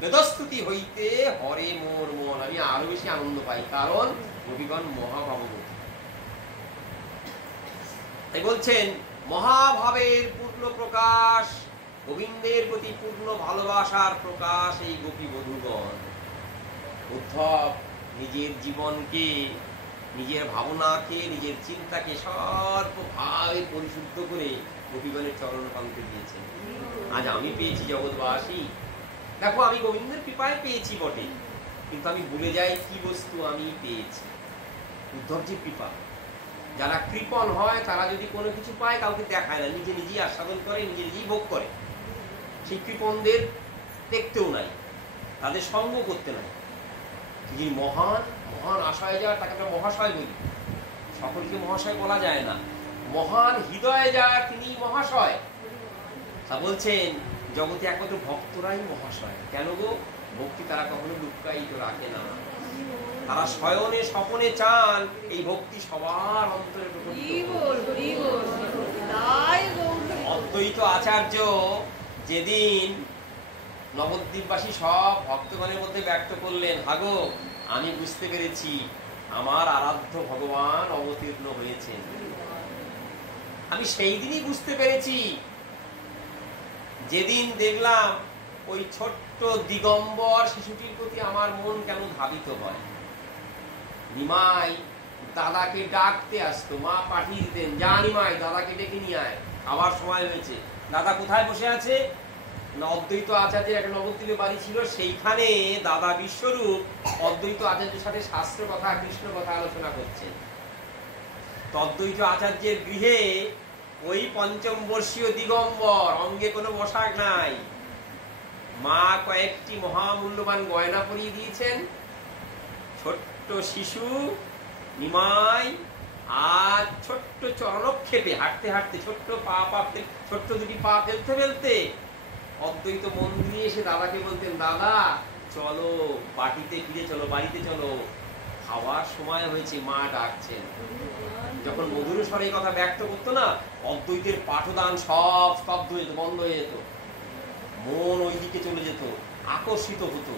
বেদস্তুতি হইতে হরে মোর মন, আমি আরো বেশি আনন্দ পাই, কারণ গোপীগণ মহাভাবগত। তাই বলছেন মহাভাবের পূর্ণ প্রকাশ, গোবিন্দের প্রতি পূর্ণ ভালোবাসার প্রকাশ এই গোপী বধূগণ। উদ্ধব নিজের জীবনকে, নিজের ভাবনাকে, নিজের চিন্তাকে সর্বভাবে পরিশুদ্ধ করে গোপীগণের চরণ প্রান্তে দিয়েছেন। আজ আমি পেয়েছি জগৎবাসী, দেখো আমি গোবিন্দের কৃপায় পেয়েছি বটে, কিন্তু আমি ভুলে যাই কি বস্তু আমি পেয়েছি। উদ্ধবজির কৃপা। যারা কৃপণ হয় তারা যদি কোনো কিছু পায় কাউকে দেখায় না, নিজে নিজেই আস্বাদন করে, নিজে নিজেই ভোগ করে। সেই কৃপণদের দেখতেও নাই, তাদের সঙ্গ করতে নাই। যিনি মহান, মহান আশায় যার, তাকে আমরা মহাশয় বলি। সকলকে মহাশয় বলা যায় না। মহান হৃদয়ে যার, তিনি মহাশয়। তা বলছেন জগতে একমাত্র ভক্তরাই মহাশয়। কেন গো? ভক্তি তারা কখনো লুকায়িত রাখে না, তারা শয়নে স্বপনে চান এই ভক্তি সবার অন্তরে প্রকটিত। অদ্বৈত আচার্য যেদিন নবদ্বীপবাসী সব ভক্তগণের মধ্যে ব্যক্ত করলেন, হাগো আমি বুঝতে পেরেছি আমার আরাধ্য ভগবান অবতীর্ণ হয়েছেন। আমি সেই দিনই বুঝতে পেরেছি যেদিন দেখলাম ওই ছোট্ট দিগম্বর শিশুটির প্রতি আমার মন কেন ধাবিত হয়। নিমাই দাদাকে ডাকতে আসতো, মা পাঠিয়ে দিতেন, যা নিমাই দাদাকে ডেকে নিয়ে আয়, আবার সময় হয়েছে। দাদা কোথায় বসে আছে? অদ্বৈত আচার্যের একটা নবদ্বীপে বাড়ি ছিল, সেইখানে দাদা বিশ্বরূপ অদ্বৈত আচার্যের সাথে শাস্ত্র কথা, কৃষ্ণ কথা আলোচনা করছেন। অদ্বৈত আচার্যের গৃহে ওই পঞ্চম বর্ষীয় দিগম্বর, অঙ্গে কোনো পোশাক নাই, মা কয়েকটি মহামূল্যবান গয়না পরিয়ে দিয়েছেন। ছোট্ট শিশু নিমাই আর ছোট্ট চরণক্ষেপে হাঁটতে হাঁটতে, ছোট্ট দুটি পা ফেলতে ফেলতে অদ্বৈত মন্দিরে এসে দাদাকে বলতেন, দাদা চলো বাটিতে ফিরে চলো, বাড়িতে চলো, খাওয়ার সময় হয়েছে, মা ডাকছেন। যখন মধুর স্বরে এই কথা ব্যক্ত করতো না, অদ্বৈতের পাঠদান সব স্তব্ধ হয়ে যেত, বন্ধ হয়ে যেত, মন ওই দিকে চলে যেত, আকর্ষিত হতো।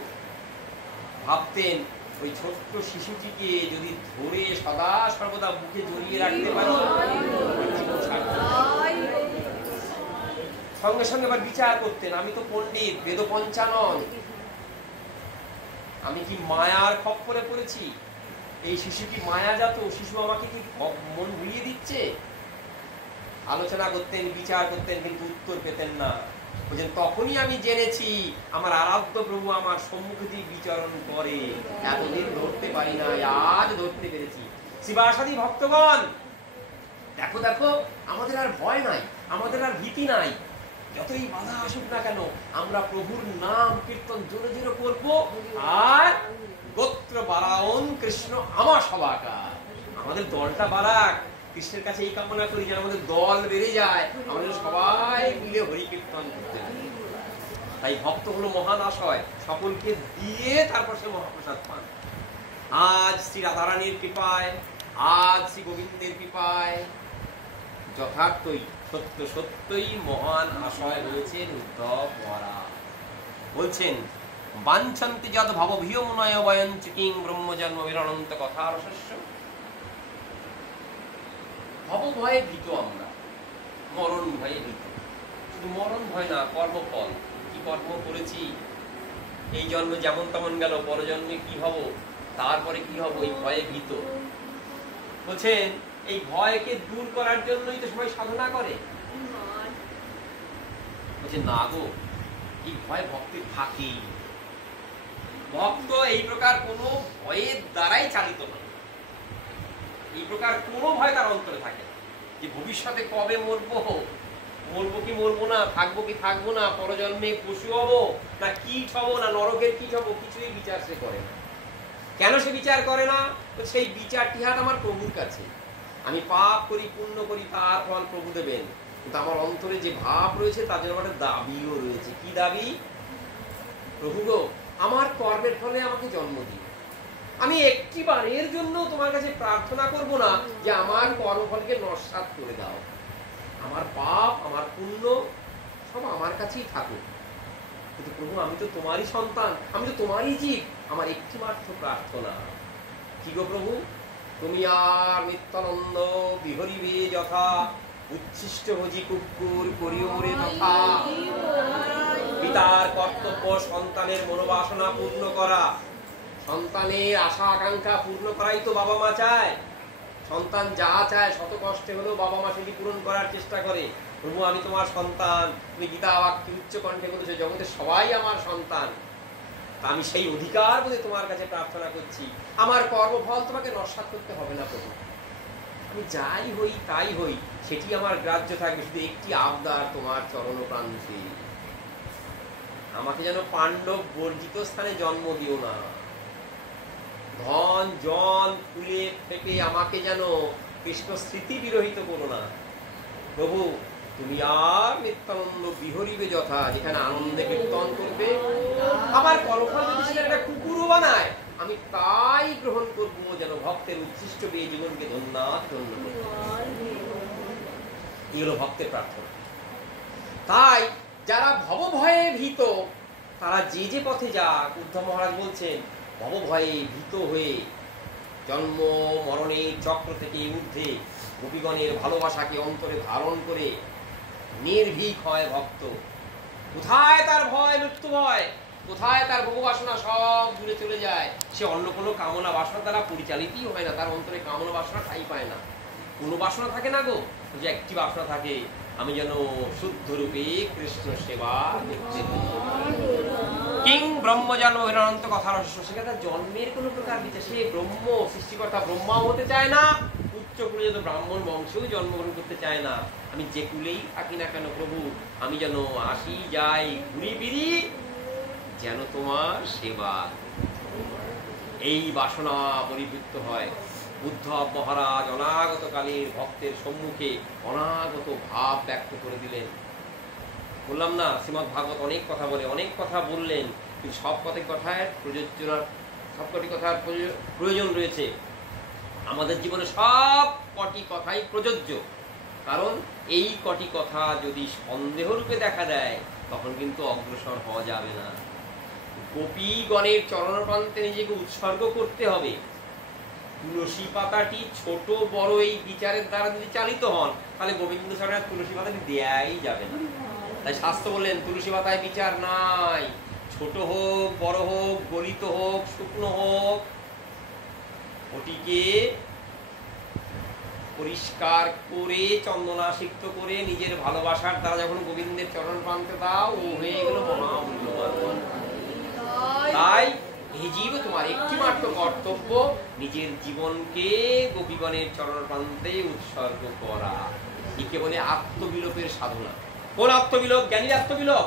ভাবতেন ওই ছোট্ট শিশুটিকে যদি ধরে সদা সর্বদা বুকে জড়িয়ে রাখতে পারি। সঙ্গে সঙ্গে আবার বিচার করতেন, আমি তো পণ্ডিত, বেদ পঞ্চানন, আমি কি মায়ার খপ্পরে পড়েছি? এই শিশু কি মায়াজাত? শিশু আমাকে কি মন ভুলিয়ে দিচ্ছে? আলোচনা করতেন, বিচার করতেন, কিন্তু উত্তর পেতেন না। বলছেন তখনই আমি জেনেছি আমার আরাধ্য প্রভু আমার সম্মুখে দিয়ে বিচরণ করে, এতদিন ধরতে পারি না, আজ ধরতে পেরেছি। শিবাসাদী ভক্তগণ, দেখো দেখো, আমাদের আর ভয় নাই, আমাদের আর ভীতি নাই। যতই বাধা আসুক না কেন, আমরা প্রভুর নাম কীর্তন জোরে জোরে করবো। আর গোত্র বাড়াউন কৃষ্ণ আমার সবাকার, আমাদের দলটা বাড়াক। কৃষ্ণের কাছে এই কামনা করি যেন আমাদের দল বেড়ে যায়, আমাদের সবাই মিলে হরি কীর্তন করতে পারি। তাই ভক্ত হলো মহান আশয়, সকলকে দিয়ে তারপর সে মহাপ্রসাদ পান। আজ শ্রী রাধারানীর কৃপায়, আজ শ্রী গোবিন্দের কৃপায় যথার্থই সত্য সত্যই মহান আশয় রয়েছেন উদ্ধব মহারাজ। বলছেন, বাঞ্ছন্তি যদ ভবভীয় মুনয় বয়ঞ্চ কিং ব্রহ্মজন্ম বিরণন্ত কথা রসস্য। ভব ভয়ে ভীত আমরা, মরণ ভয়ে ভীত। শুধু মরণ ভয় না, কর্মফল, কি কর্ম করেছি, এই জন্মে যেমন তেমন গেল, পরজন্মে কি হব, তারপরে কি হব, এই ভয়ে ভীত। বলছেন, এই ভয়কে দূর করার জন্যই তো সবাই সাধনা করে। বলছে না গো, এই ভয় ভক্তের থাকেই। ভক্ত এই প্রকার কোনো ভয়ের দ্বারাই চালিত না, এই প্রকার কোনো ভয় তার অন্তরে থাকে না যে ভবিষ্যতে কবে মরবো, মরবো কি মরবো না, থাকবো কি থাকবো না, পরজন্মে পশু হবো না কীট হবো না নরকের কীট হবো, কিছুই বিচার সে করে না। কেন সে বিচার করে না? তো সেই বিচারটি হাত আমার প্রভুর কাছে। আমি পাপ করি পুণ্য করি, তার ফল প্রভু দেবেন, কিন্তু আমার অন্তরে যে ভাব রয়েছে তার জন্য একটা দাবিও রয়েছে। কি দাবি? প্রভু গো, আমার কর্মের ফলে আমাকে জন্ম দিও, আমি একটি বারের জন্য তোমার কাছে প্রার্থনা করব না যে আমার কর্মফলকে নস্যাৎ করে দাও, আমার পাপ আমার পুণ্য সব আমার কাছেই থাকুক, কিন্তু প্রভু আমি তো তোমারই সন্তান, আমি তো তোমারই জীব, আমার একটি মাত্র প্রার্থনা। কি গো প্রভু, তুমি আর নিত্যানন্দ বিহরিবে যথা, উচ্ছিষ্ট ভোজি কুকুর করিও রে তথা। পিতার কর্তব্য সন্তানের মনোবাসনা পূর্ণ করা, সন্তানের আশা আকাঙ্ক্ষা পূর্ণ করাই তো বাবা মা চায়। সন্তান যা চায় শত কষ্টে হলেও বাবা মা সেটি পূরণ করার চেষ্টা করে। প্রভু আমি তোমার সন্তান, তুমি গীতা বাক্যে উচ্চ কণ্ঠে বলেছো জগতের সবাই আমার সন্তান, আমি সেই অধিকার বলে তোমার কাছে প্রার্থনা করছি, আমার কর্মফল তোমাকে নস্যাৎ করতে হবে না প্রভু, আমি যাই হই তাই হই সেটি আমার গ্রাহ্য থাকবে, শুধু একটি আবদার তোমার চরণ প্রান্তে, আমাকে যেন পাণ্ডব বর্জিত স্থানে জন্ম দিও না, ধন জন ফুলে থেকে আমাকে যেন কৃষ্ণ স্মৃতি বিরহিত করো না। প্রভু তুমি আর নিত্যানন্দ বিহরিবে যথা, যেখানে আনন্দে কীর্তন করবে, আবার কর্মফল যদি সেটা একটা কুকুরও বানায় আমি তাই গ্রহণ করবো, যেন ভক্তের উচ্ছিষ্ট পেয়ে জীবনকে ধন্যাৎ ধন্য করবে। এই হলো ভক্তের প্রার্থনা। তাই যারা ভব ভয়ে ভীত তারা যে যে পথে যাক, উদ্ধব মহারাজ বলছেন ভব ভয়ে ভীত হয়ে জন্ম মরণের চক্র থেকে ঊর্ধ্বে গোপীগণের ভালোবাসাকে অন্তরে ধারণ করে নির্ভীক হয় ভক্ত। কোথায় তার ভয়? মৃত্যু ভয়। কোথায় তার ভোগ বাসনা? সব দূরে চলে যায়। সে অন্য কোনো কামনা বাসনা দ্বারা পরিচালিতই হয় না, তার অন্তরে কামনা বাসনা ঠাঁই পায় না। কোনো বাসনা থাকে না গো, যে একটি বাসনা থাকে, আমি যেন শুদ্ধ রূপে কৃষ্ণ সেবা করতে কিং ব্রহ্মজন্ম অনন্ত কথা রহস্য। সেখানে তার জন্মের কোনো প্রকার বিচার, সে ব্রহ্ম সৃষ্টিকর্তা ব্রহ্মাও হতে চায় না, উচ্চ কুলে যত ব্রাহ্মণ বংশেও জন্মগ্রহণ করতে চায় না। আমি যে কুলেই থাকি না কেন প্রভু, আমি যেন আসি যাই ঘুরি ফিরি যেন তোমার সেবা, এই বাসনা পরিবৃত্ত হয়। উদ্ধব মহারাজ অনাগত কালের ভক্তের সম্মুখে অনাগত ভাব ব্যক্ত করে দিলেন। বললাম না, শ্রীমদ্ ভাগবত অনেক কথা বলে, অনেক কথা বললেন, কিন্তু সব কথায় প্রযোজ্যতার, সব কটি কথার প্রয়োজন রয়েছে। আমাদের জীবনে সব কটি কথাই প্রযোজ্য, কারণ এই কটি কথা যদি সন্দেহ রূপে দেখা দেয় তখন কিন্তু অগ্রসর হওয়া যাবে না। গোপীগণের চরণপ্রান্তে নিজেকে উৎসর্গ করতে হবে। তুলসী পাতাটি ছোট বড় এই বিচারের দ্বারা যদি চালিত হন তাহলে গোবিন্দ চরণের তুলসী পাতাটি দেয়াই যাবে না। তাই শাস্ত্র বললেন তুলসী পাতায় বিচার নাই, ছোট হোক বড় হোক, গলিত হোক শুকনো হোক, ওটিকে পরিষ্কার করে চন্দনাসিক্ত করে নিজের ভালোবাসার দ্বারা যখন গোবিন্দের চরণ প্রান্তে দাও, ও হয়ে গেল মহামূল্যবান। তাই এই জীব তোমার একটি মাত্র কর্তব্য নিজের জীবনকে গোপীগণের চরণ প্রান্তে উৎসর্গ করা। একে বলে আত্মবিলোপের সাধনা। কোন আত্মবিলোপ? জ্ঞানীর আত্মবিলোপ।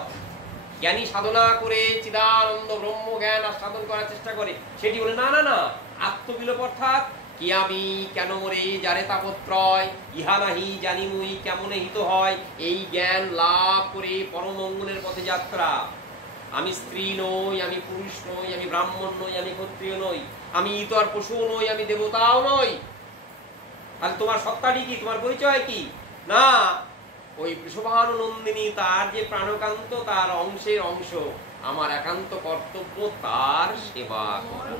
জ্ঞানী সাধনা করে চিদানন্দ ব্রহ্ম জ্ঞান আস্বাদন করার চেষ্টা করে, সেটি বলে না না না। আত্মবিলোপ অর্থাৎ কি আমি কেন মরে যারে তাপত্রয়, ইহা নাহি জানি মুই কেমনে হিত হয়, এই জ্ঞান লাভ করে পরমঙ্গলের পথে যাত্রা। আমি স্ত্রী নই, আমি পুরুষ নই, আমি ব্রাহ্মণ নই, আমি ক্ষত্রিয় নই, আমি ইতর পশু নই, আমি দেবতাও নই। তাহলে তোমার সত্তাটি কি? তোমার পরিচয় কি? না, ওই বৃষভানু নন্দিনী তার যে প্রাণকান্ত, তার অংশের অংশ, আমার একান্ত কর্তব্য তার সেবা করা।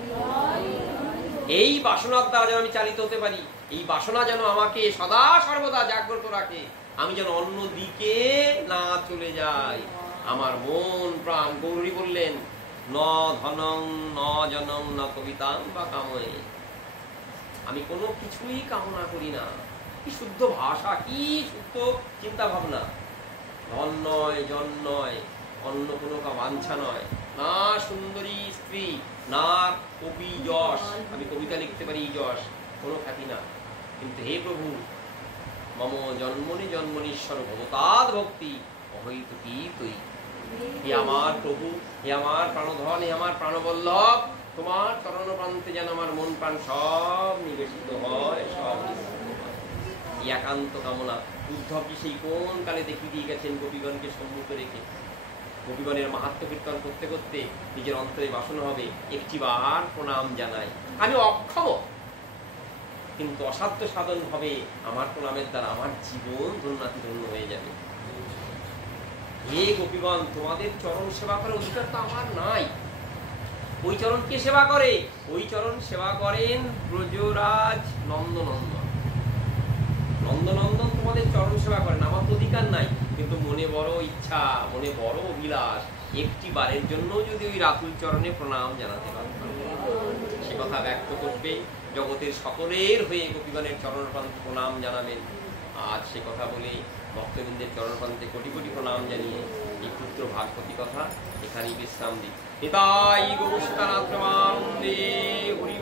এই বাসনার দ্বারা যেন আমি চালিত হতে পারি, এই বাসনা যেন আমাকে সদা সর্বদা জাগ্রত রাখে, আমি যেন অন্য দিকে না চলে যাই। আমার মন প্রাণ, গৌরী বললেন ন ধনং ন জনং ন কবিতাং বা কাময়ে, আমি কোনো কিছুই কামনা করি না। কি শুদ্ধ ভাষা, কি শুদ্ধ চিন্তা ভাবনা। ধন নয়, জন নয়, অন্য কোনো বাঞ্ছা নয়, না সুন্দরী স্ত্রী, না কবি যশ, আমি কবিতা লিখতে পারি যশ, কোনো খ্যাতি না। কিন্তু হে প্রভু, মম জন্মনি জন্মনীশ্বর ভবতাদ ভক্তি অহৈত কি তুই। হে আমার প্রভু, হে আমার প্রাণধন, হে আমার প্রাণবল্লভ, তোমার চরণ প্রান্তে যেন আমার মন প্রাণ সব নিবেশিত হয়, সব এই একান্ত কামনা। উদ্ধবজি সেই কোন কালে দেখিয়ে দিয়ে গেছেন গোপীগণকে সম্মুখে রেখে। গোপীগণের মাহাত্ম কীর্তন করতে করতে নিজের অন্তরে বাসনা হবে একটিবার প্রণাম জানাই। আমি অক্ষম, কিন্তু অসাধ্য সাধন হবে আমার প্রণামের দ্বারা আমার জীবন ধন্যাতি ধন্য হয়ে যাবে। হে গোপীগণ, তোমাদের চরণ সেবা করার অধিকার তো আমার নাই। ওই চরণ কে সেবা করে? ওই চরণ সেবা করেন ব্রজরাজ নন্দনন্দন। নন্দনন্দন তোমাদের চরণ সেবা করেন, আমার তো অধিকার নাই। কিন্তু মনে বড় ইচ্ছা, মনে বড় অভিলাষ, একটি বারের জন্য যদি ওই রাতুল চরণে প্রণাম জানাতে পারত, সে কথা ব্যক্ত করবে, জগতের সকলের হয়ে গোপীগণের চরণ প্রান্তে প্রণাম জানাবেন। আজ সে কথা বলে ভক্তবৃন্দের চরণ প্রান্তে কোটি কোটি প্রণাম জানিয়ে এই ক্ষুদ্র ভাগবতী কথা এখানেই বিশ্রাম দিই। নিতাই গৌর সীতানাথ প্রেমানন্দে হরি।